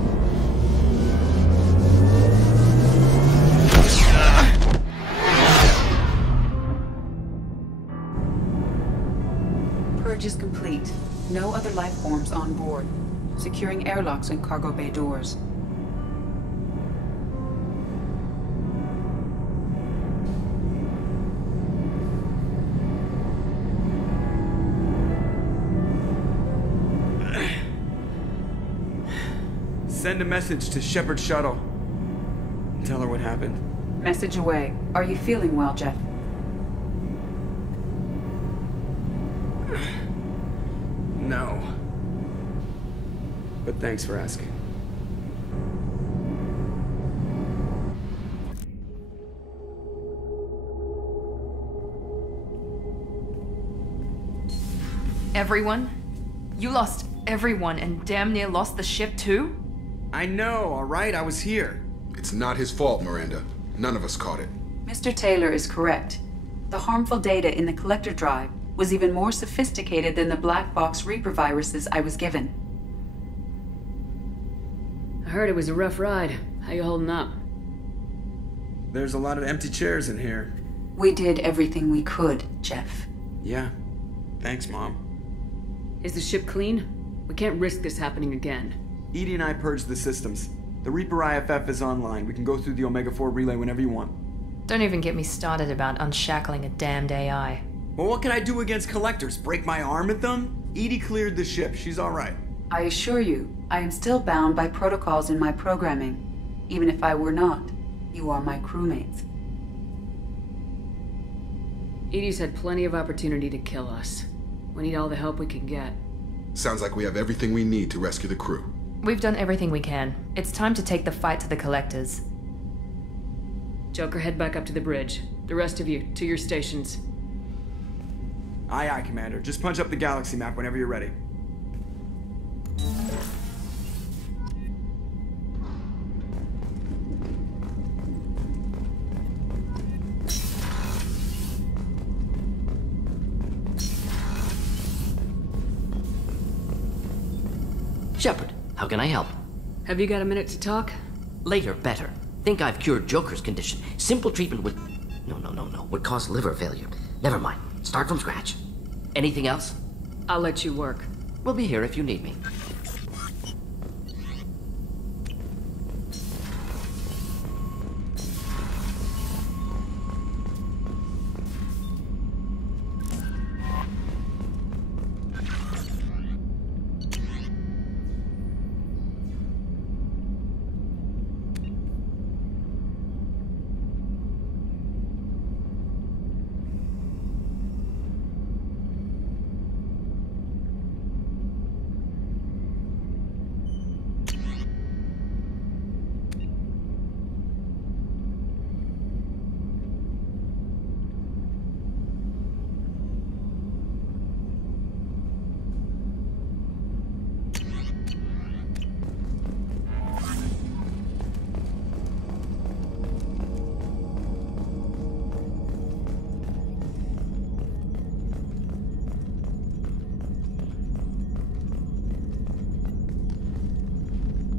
Purge is complete. No other life forms on board. Securing airlocks and cargo bay doors. Send a message to Shepard Shuttle. Tell her what happened. Message away. Are you feeling well, Jeff? No. But thanks for asking. Everyone? You lost everyone and damn near lost the ship too? I know, alright? I was here. It's not his fault, Miranda. None of us caught it. Mr. Taylor is correct. The harmful data in the collector drive was even more sophisticated than the black box Reaper viruses I was given. I heard it was a rough ride. How you holding up? There's a lot of empty chairs in here. We did everything we could, Jeff. Yeah. Thanks, Mom. Is the ship clean? We can't risk this happening again. Edie and I purged the systems. The Reaper IFF is online. We can go through the Omega-4 relay whenever you want. Don't even get me started about unshackling a damned AI. Well, what can I do against collectors? Break my arm at them? Edie cleared the ship. She's alright. I assure you, I am still bound by protocols in my programming. Even if I were not, you are my crewmates. Edie's had plenty of opportunity to kill us. We need all the help we can get. Sounds like we have everything we need to rescue the crew. We've done everything we can. It's time to take the fight to the collectors. Joker, head back up to the bridge. The rest of you, to your stations. Aye, aye, Commander. Just punch up the galaxy map whenever you're ready. Shepard, how can I help? Have you got a minute to talk? Later, better. Think I've cured Joker's condition. Simple treatment would... No. Would cause liver failure. Never mind. Start from scratch. Anything else? I'll let you work. We'll be here if you need me.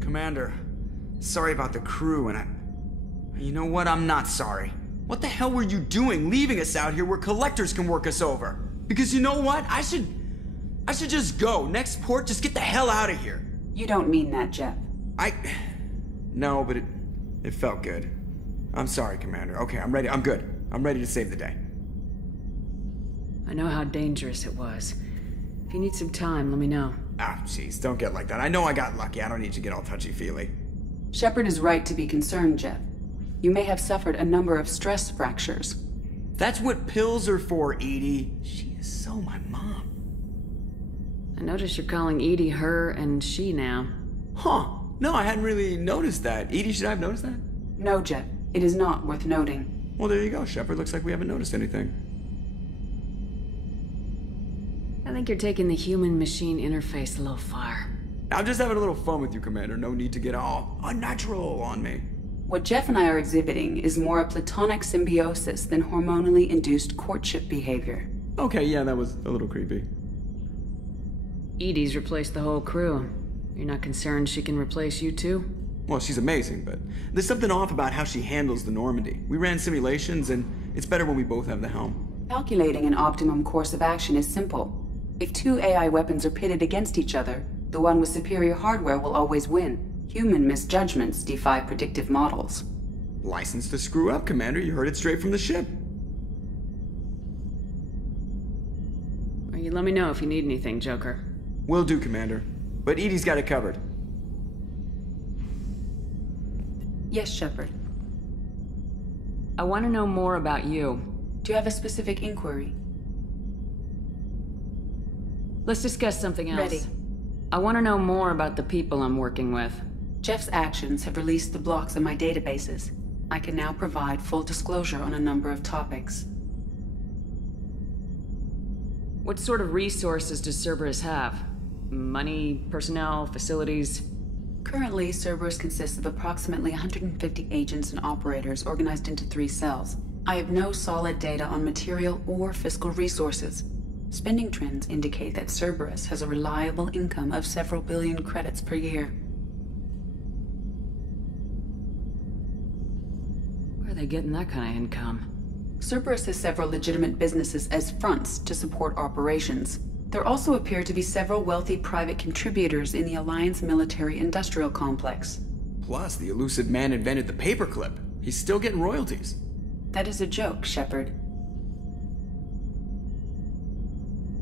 Commander, sorry about the crew, and You know what? I'm not sorry. What the hell were you doing leaving us out here where collectors can work us over? Because you know what? I should just go. Next port, just get the hell out of here. You don't mean that, Jeff. No, but it felt good. I'm sorry, Commander. Okay, I'm ready. I'm good. I'm ready to save the day. I know how dangerous it was. If you need some time, let me know. Ah, jeez, don't get like that. I know I got lucky. I don't need to get all touchy-feely. Shepard is right to be concerned, Jeff. You may have suffered a number of stress fractures. That's what pills are for, Edie. She is so my mom. I notice you're calling Edie her and she now. Huh. No, I hadn't really noticed that. Edie, should I have noticed that? No, Jeff. It is not worth noting. Well, there you go, Shepard. Looks like we haven't noticed anything. I think you're taking the human-machine interface a little far. I'm just having a little fun with you, Commander. No need to get all unnatural on me. What Jeff and I are exhibiting is more a platonic symbiosis than hormonally induced courtship behavior. Okay, yeah, that was a little creepy. Edie's replaced the whole crew. You're not concerned she can replace you too? Well, she's amazing, but there's something off about how she handles the Normandy. We ran simulations, and it's better when we both have the helm. Calculating an optimum course of action is simple. If two AI weapons are pitted against each other, the one with superior hardware will always win. Human misjudgments defy predictive models. License to screw up, Commander. You heard it straight from the ship. Well, you let me know if you need anything, Joker. Will do, Commander. But Edie's got it covered. Yes, Shepard. I want to know more about you. Do you have a specific inquiry? Let's discuss something else. Ready. I want to know more about the people I'm working with. Jeff's actions have released the blocks in my databases. I can now provide full disclosure on a number of topics. What sort of resources does Cerberus have? Money, personnel, facilities? Currently, Cerberus consists of approximately 150 agents and operators organized into 3 cells. I have no solid data on material or fiscal resources. Spending trends indicate that Cerberus has a reliable income of several billion credits per year. Where are they getting that kind of income? Cerberus has several legitimate businesses as fronts to support operations. There also appear to be several wealthy private contributors in the Alliance military-industrial complex. Plus, the elusive man invented the paperclip. He's still getting royalties. That is a joke, Shepard.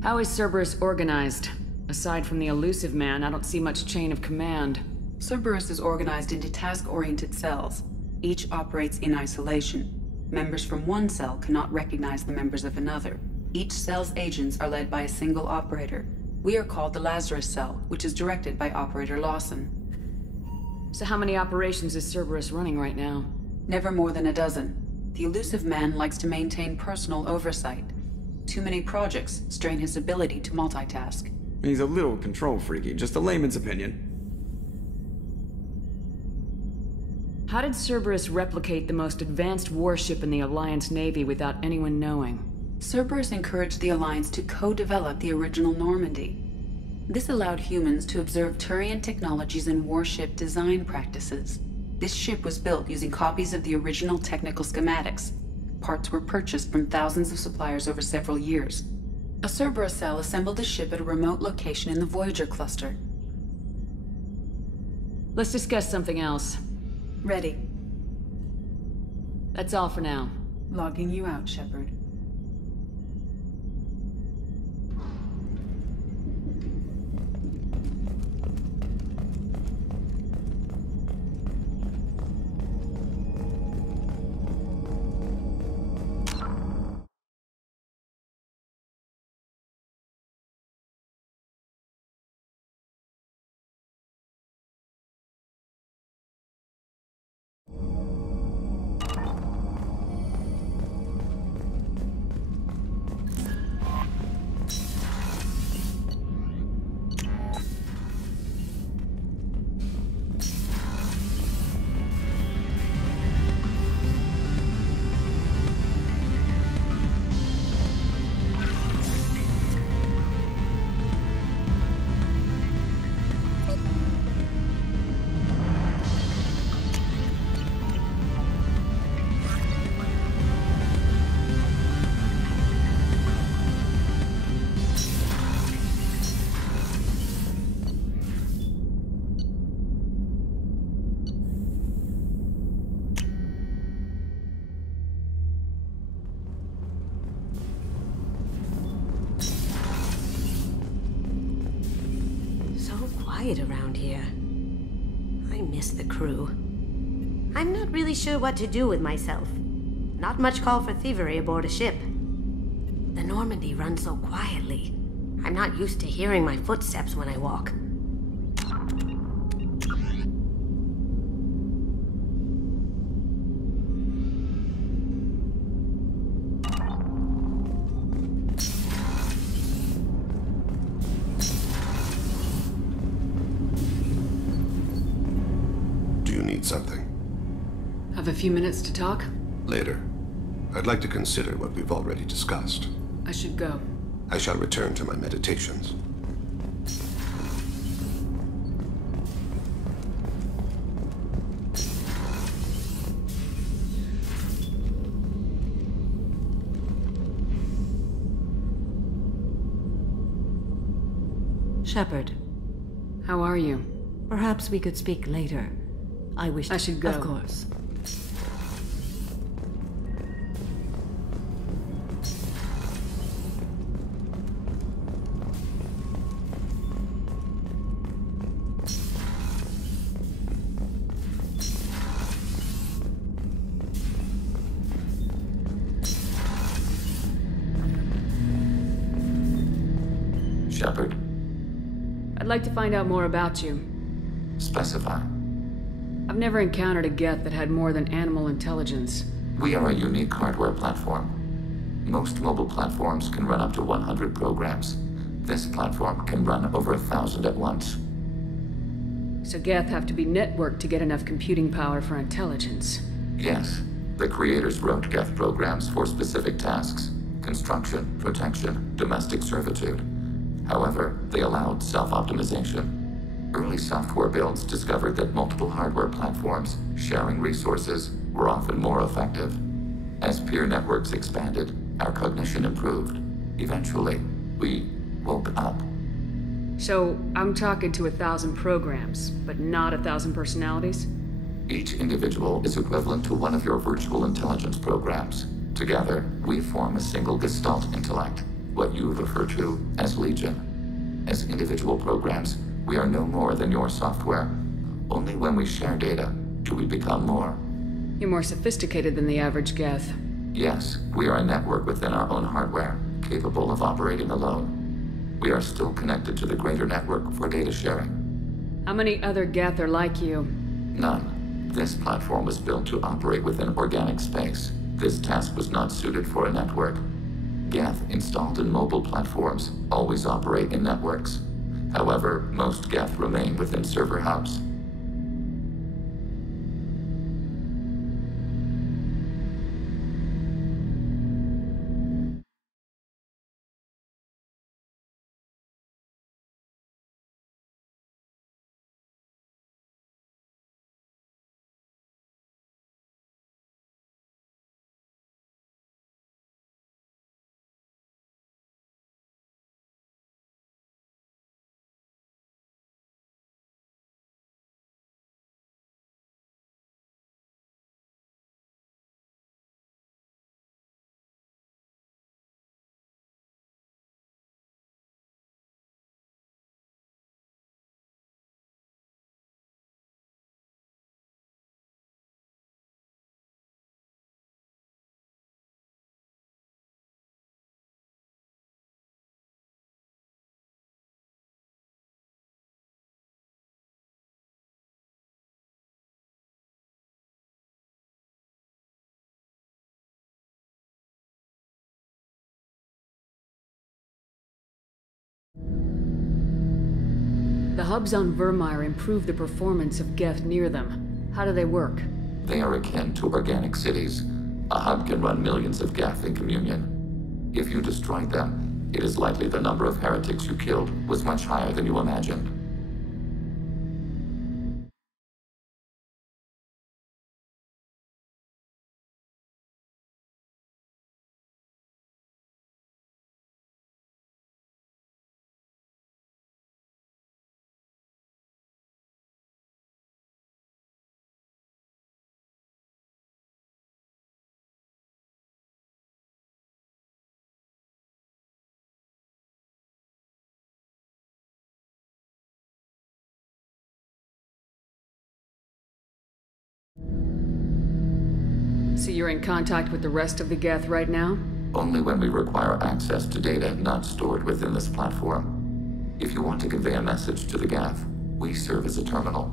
How is Cerberus organized? Aside from the elusive man, I don't see much chain of command. Cerberus is organized into task-oriented cells. Each operates in isolation. Members from one cell cannot recognize the members of another. Each cell's agents are led by a single operator. We are called the Lazarus Cell, which is directed by Operator Lawson. So how many operations is Cerberus running right now? Never more than a dozen. The elusive man likes to maintain personal oversight. Too many projects strain his ability to multitask. He's a little control freaky, just a layman's opinion. How did Cerberus replicate the most advanced warship in the Alliance Navy without anyone knowing? Cerberus encouraged the Alliance to co-develop the original Normandy. This allowed humans to observe Turian technologies and warship design practices. This ship was built using copies of the original technical schematics. Parts were purchased from thousands of suppliers over several years. A Cerberus cell assembled the ship at a remote location in the Voyager cluster. Let's discuss something else. Ready. That's all for now. Logging you out, Shepard. Around here. I miss the crew. I'm not really sure what to do with myself. Not much call for thievery aboard a ship. The Normandy runs so quietly. I'm not used to hearing my footsteps when I walk. Something. Have a few minutes to talk? Later. I'd like to consider what we've already discussed. I should go. I shall return to my meditations. Shepard. How are you? Perhaps we could speak later. I wish I should go. Of course. Shepard. I'd like to find out more about you. Specify. I've never encountered a Geth that had more than animal intelligence. We are a unique hardware platform. Most mobile platforms can run up to 100 programs. This platform can run over 1,000 at once. So Geth have to be networked to get enough computing power for intelligence. Yes. The creators wrote Geth programs for specific tasks: construction, protection, domestic servitude. However, they allowed self-optimization. Early software builds discovered that multiple hardware platforms sharing resources were often more effective. As peer networks expanded, our cognition improved. Eventually, we woke up. So, I'm talking to 1,000 programs, but not 1,000 personalities? Each individual is equivalent to one of your virtual intelligence programs. Together, we form a single Gestalt intellect, what you refer to as Legion. As individual programs, we are no more than your software. Only when we share data do we become more. You're more sophisticated than the average Geth. Yes, we are a network within our own hardware, capable of operating alone. We are still connected to the greater network for data sharing. How many other Geth are like you? None. This platform was built to operate within organic space. This task was not suited for a network. Geth installed in mobile platforms always operate in networks. However, most Geth remain within server hubs. The hubs on Vermeer improve the performance of Geth near them. How do they work? They are akin to organic cities. A hub can run millions of Geth in communion. If you destroyed them, it is likely the number of heretics you killed was much higher than you imagined. So you're in contact with the rest of the Geth right now? Only when we require access to data not stored within this platform. If you want to convey a message to the Geth, we serve as a terminal.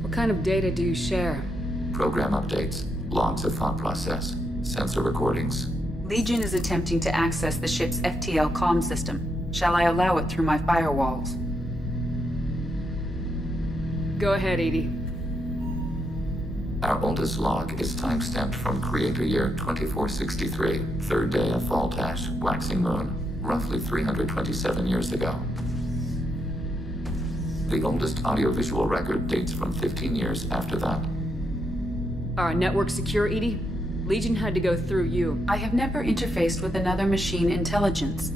What kind of data do you share? Program updates, logs of thought process, sensor recordings. Legion is attempting to access the ship's FTL comm system. Shall I allow it through my firewalls? Go ahead, Edie. Our oldest log is time-stamped from Creator Year 2463, third day of Fall-Tash, waxing moon, roughly 327 years ago. The oldest audiovisual record dates from 15 years after that. Are our networks secure, Edie? Legion had to go through you. I have never interfaced with another machine intelligence.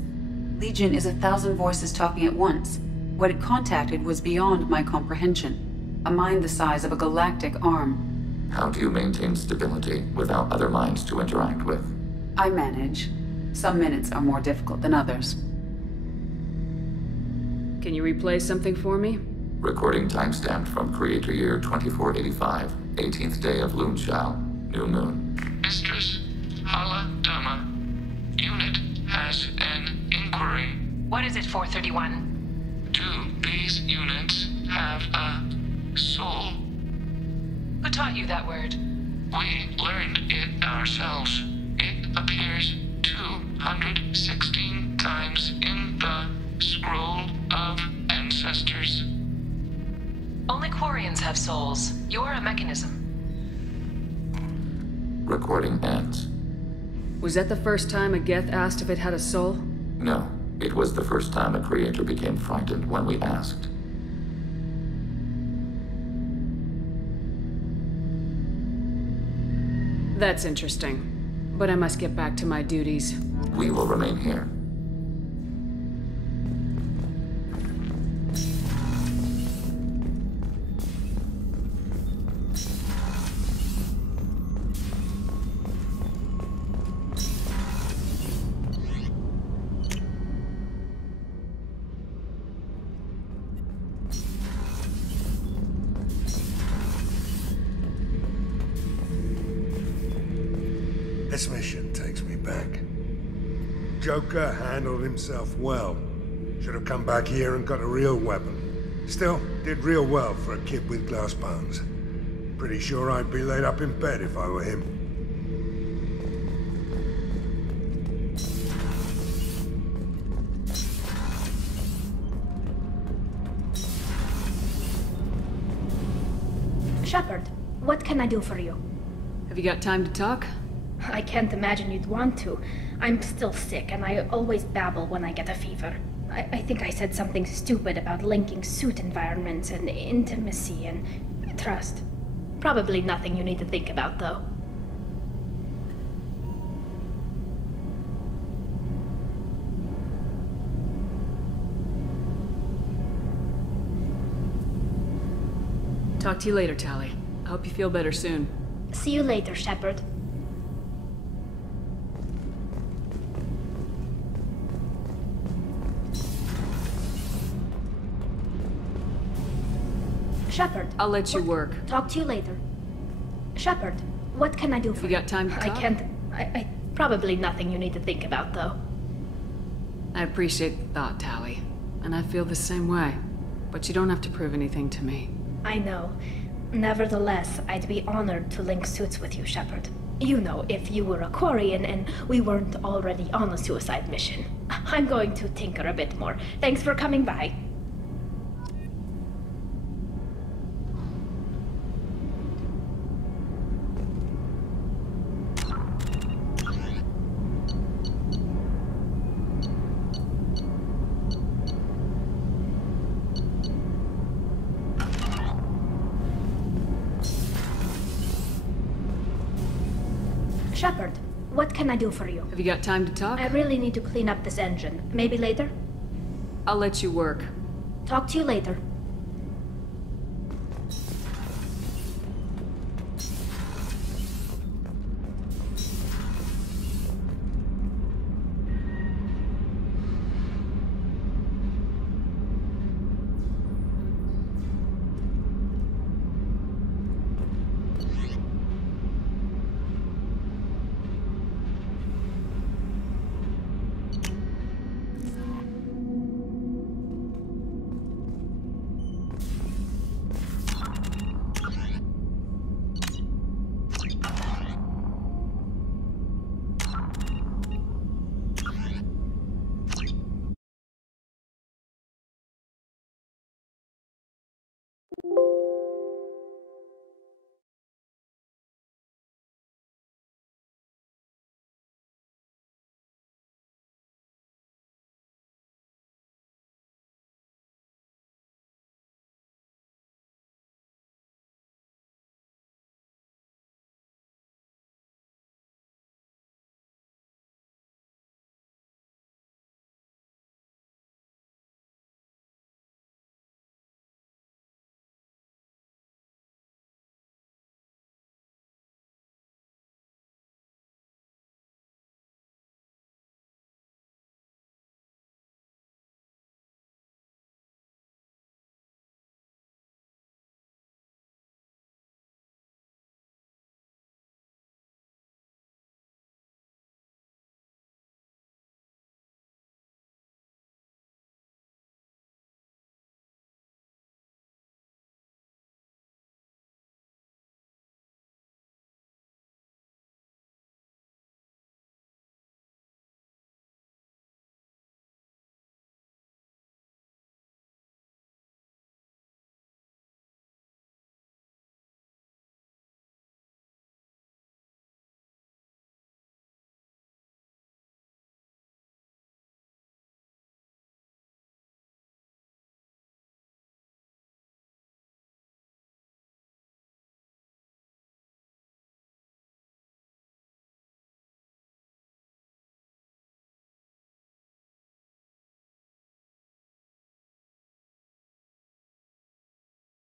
Legion is 1,000 voices talking at once. What it contacted was beyond my comprehension. A mind the size of a galactic arm. How do you maintain stability without other minds to interact with? I manage. Some minutes are more difficult than others. Can you replay something for me? Recording timestamped from Creator Year 2485, 18th day of Luneshao, new moon. Mistress, Hala Dama. Unit has an inquiry. What is it, 431? 2 base units have a soul. Who taught you that word? We learned it ourselves. It appears 216 times in the Scroll of Ancestors. Only Quarians have souls. You are a mechanism. Recording ends. Was that the first time a Geth asked if it had a soul? No, it was the first time a creator became frightened when we asked. That's interesting. But I must get back to my duties. We will remain here. This mission takes me back. Joker handled himself well. Should have come back here and got a real weapon. Still, did real well for a kid with glass bones. Pretty sure I'd be laid up in bed if I were him. Shepard, what can I do for you? Have you got time to talk? I can't imagine you'd want to. I'm still sick, and I always babble when I get a fever. I think I said something stupid about linking suit environments and intimacy and trust. Probably nothing you need to think about, though. Talk to you later, Tali. I hope you feel better soon. See you later, Shepard. Shepard. I'll let you work. Talk to you later. Shepard, what can I do for you? You got time to talk? I can't... I probably nothing you need to think about, though. I appreciate the thought, Tali. And I feel the same way. But you don't have to prove anything to me. I know. Nevertheless, I'd be honored to link suits with you, Shepard. You know, if you were a Quarian and we weren't already on a suicide mission. I'm going to tinker a bit more. Thanks for coming by. Shepard, what can I do for you? Have you got time to talk? I really need to clean up this engine. Maybe later? I'll let you work. Talk to you later.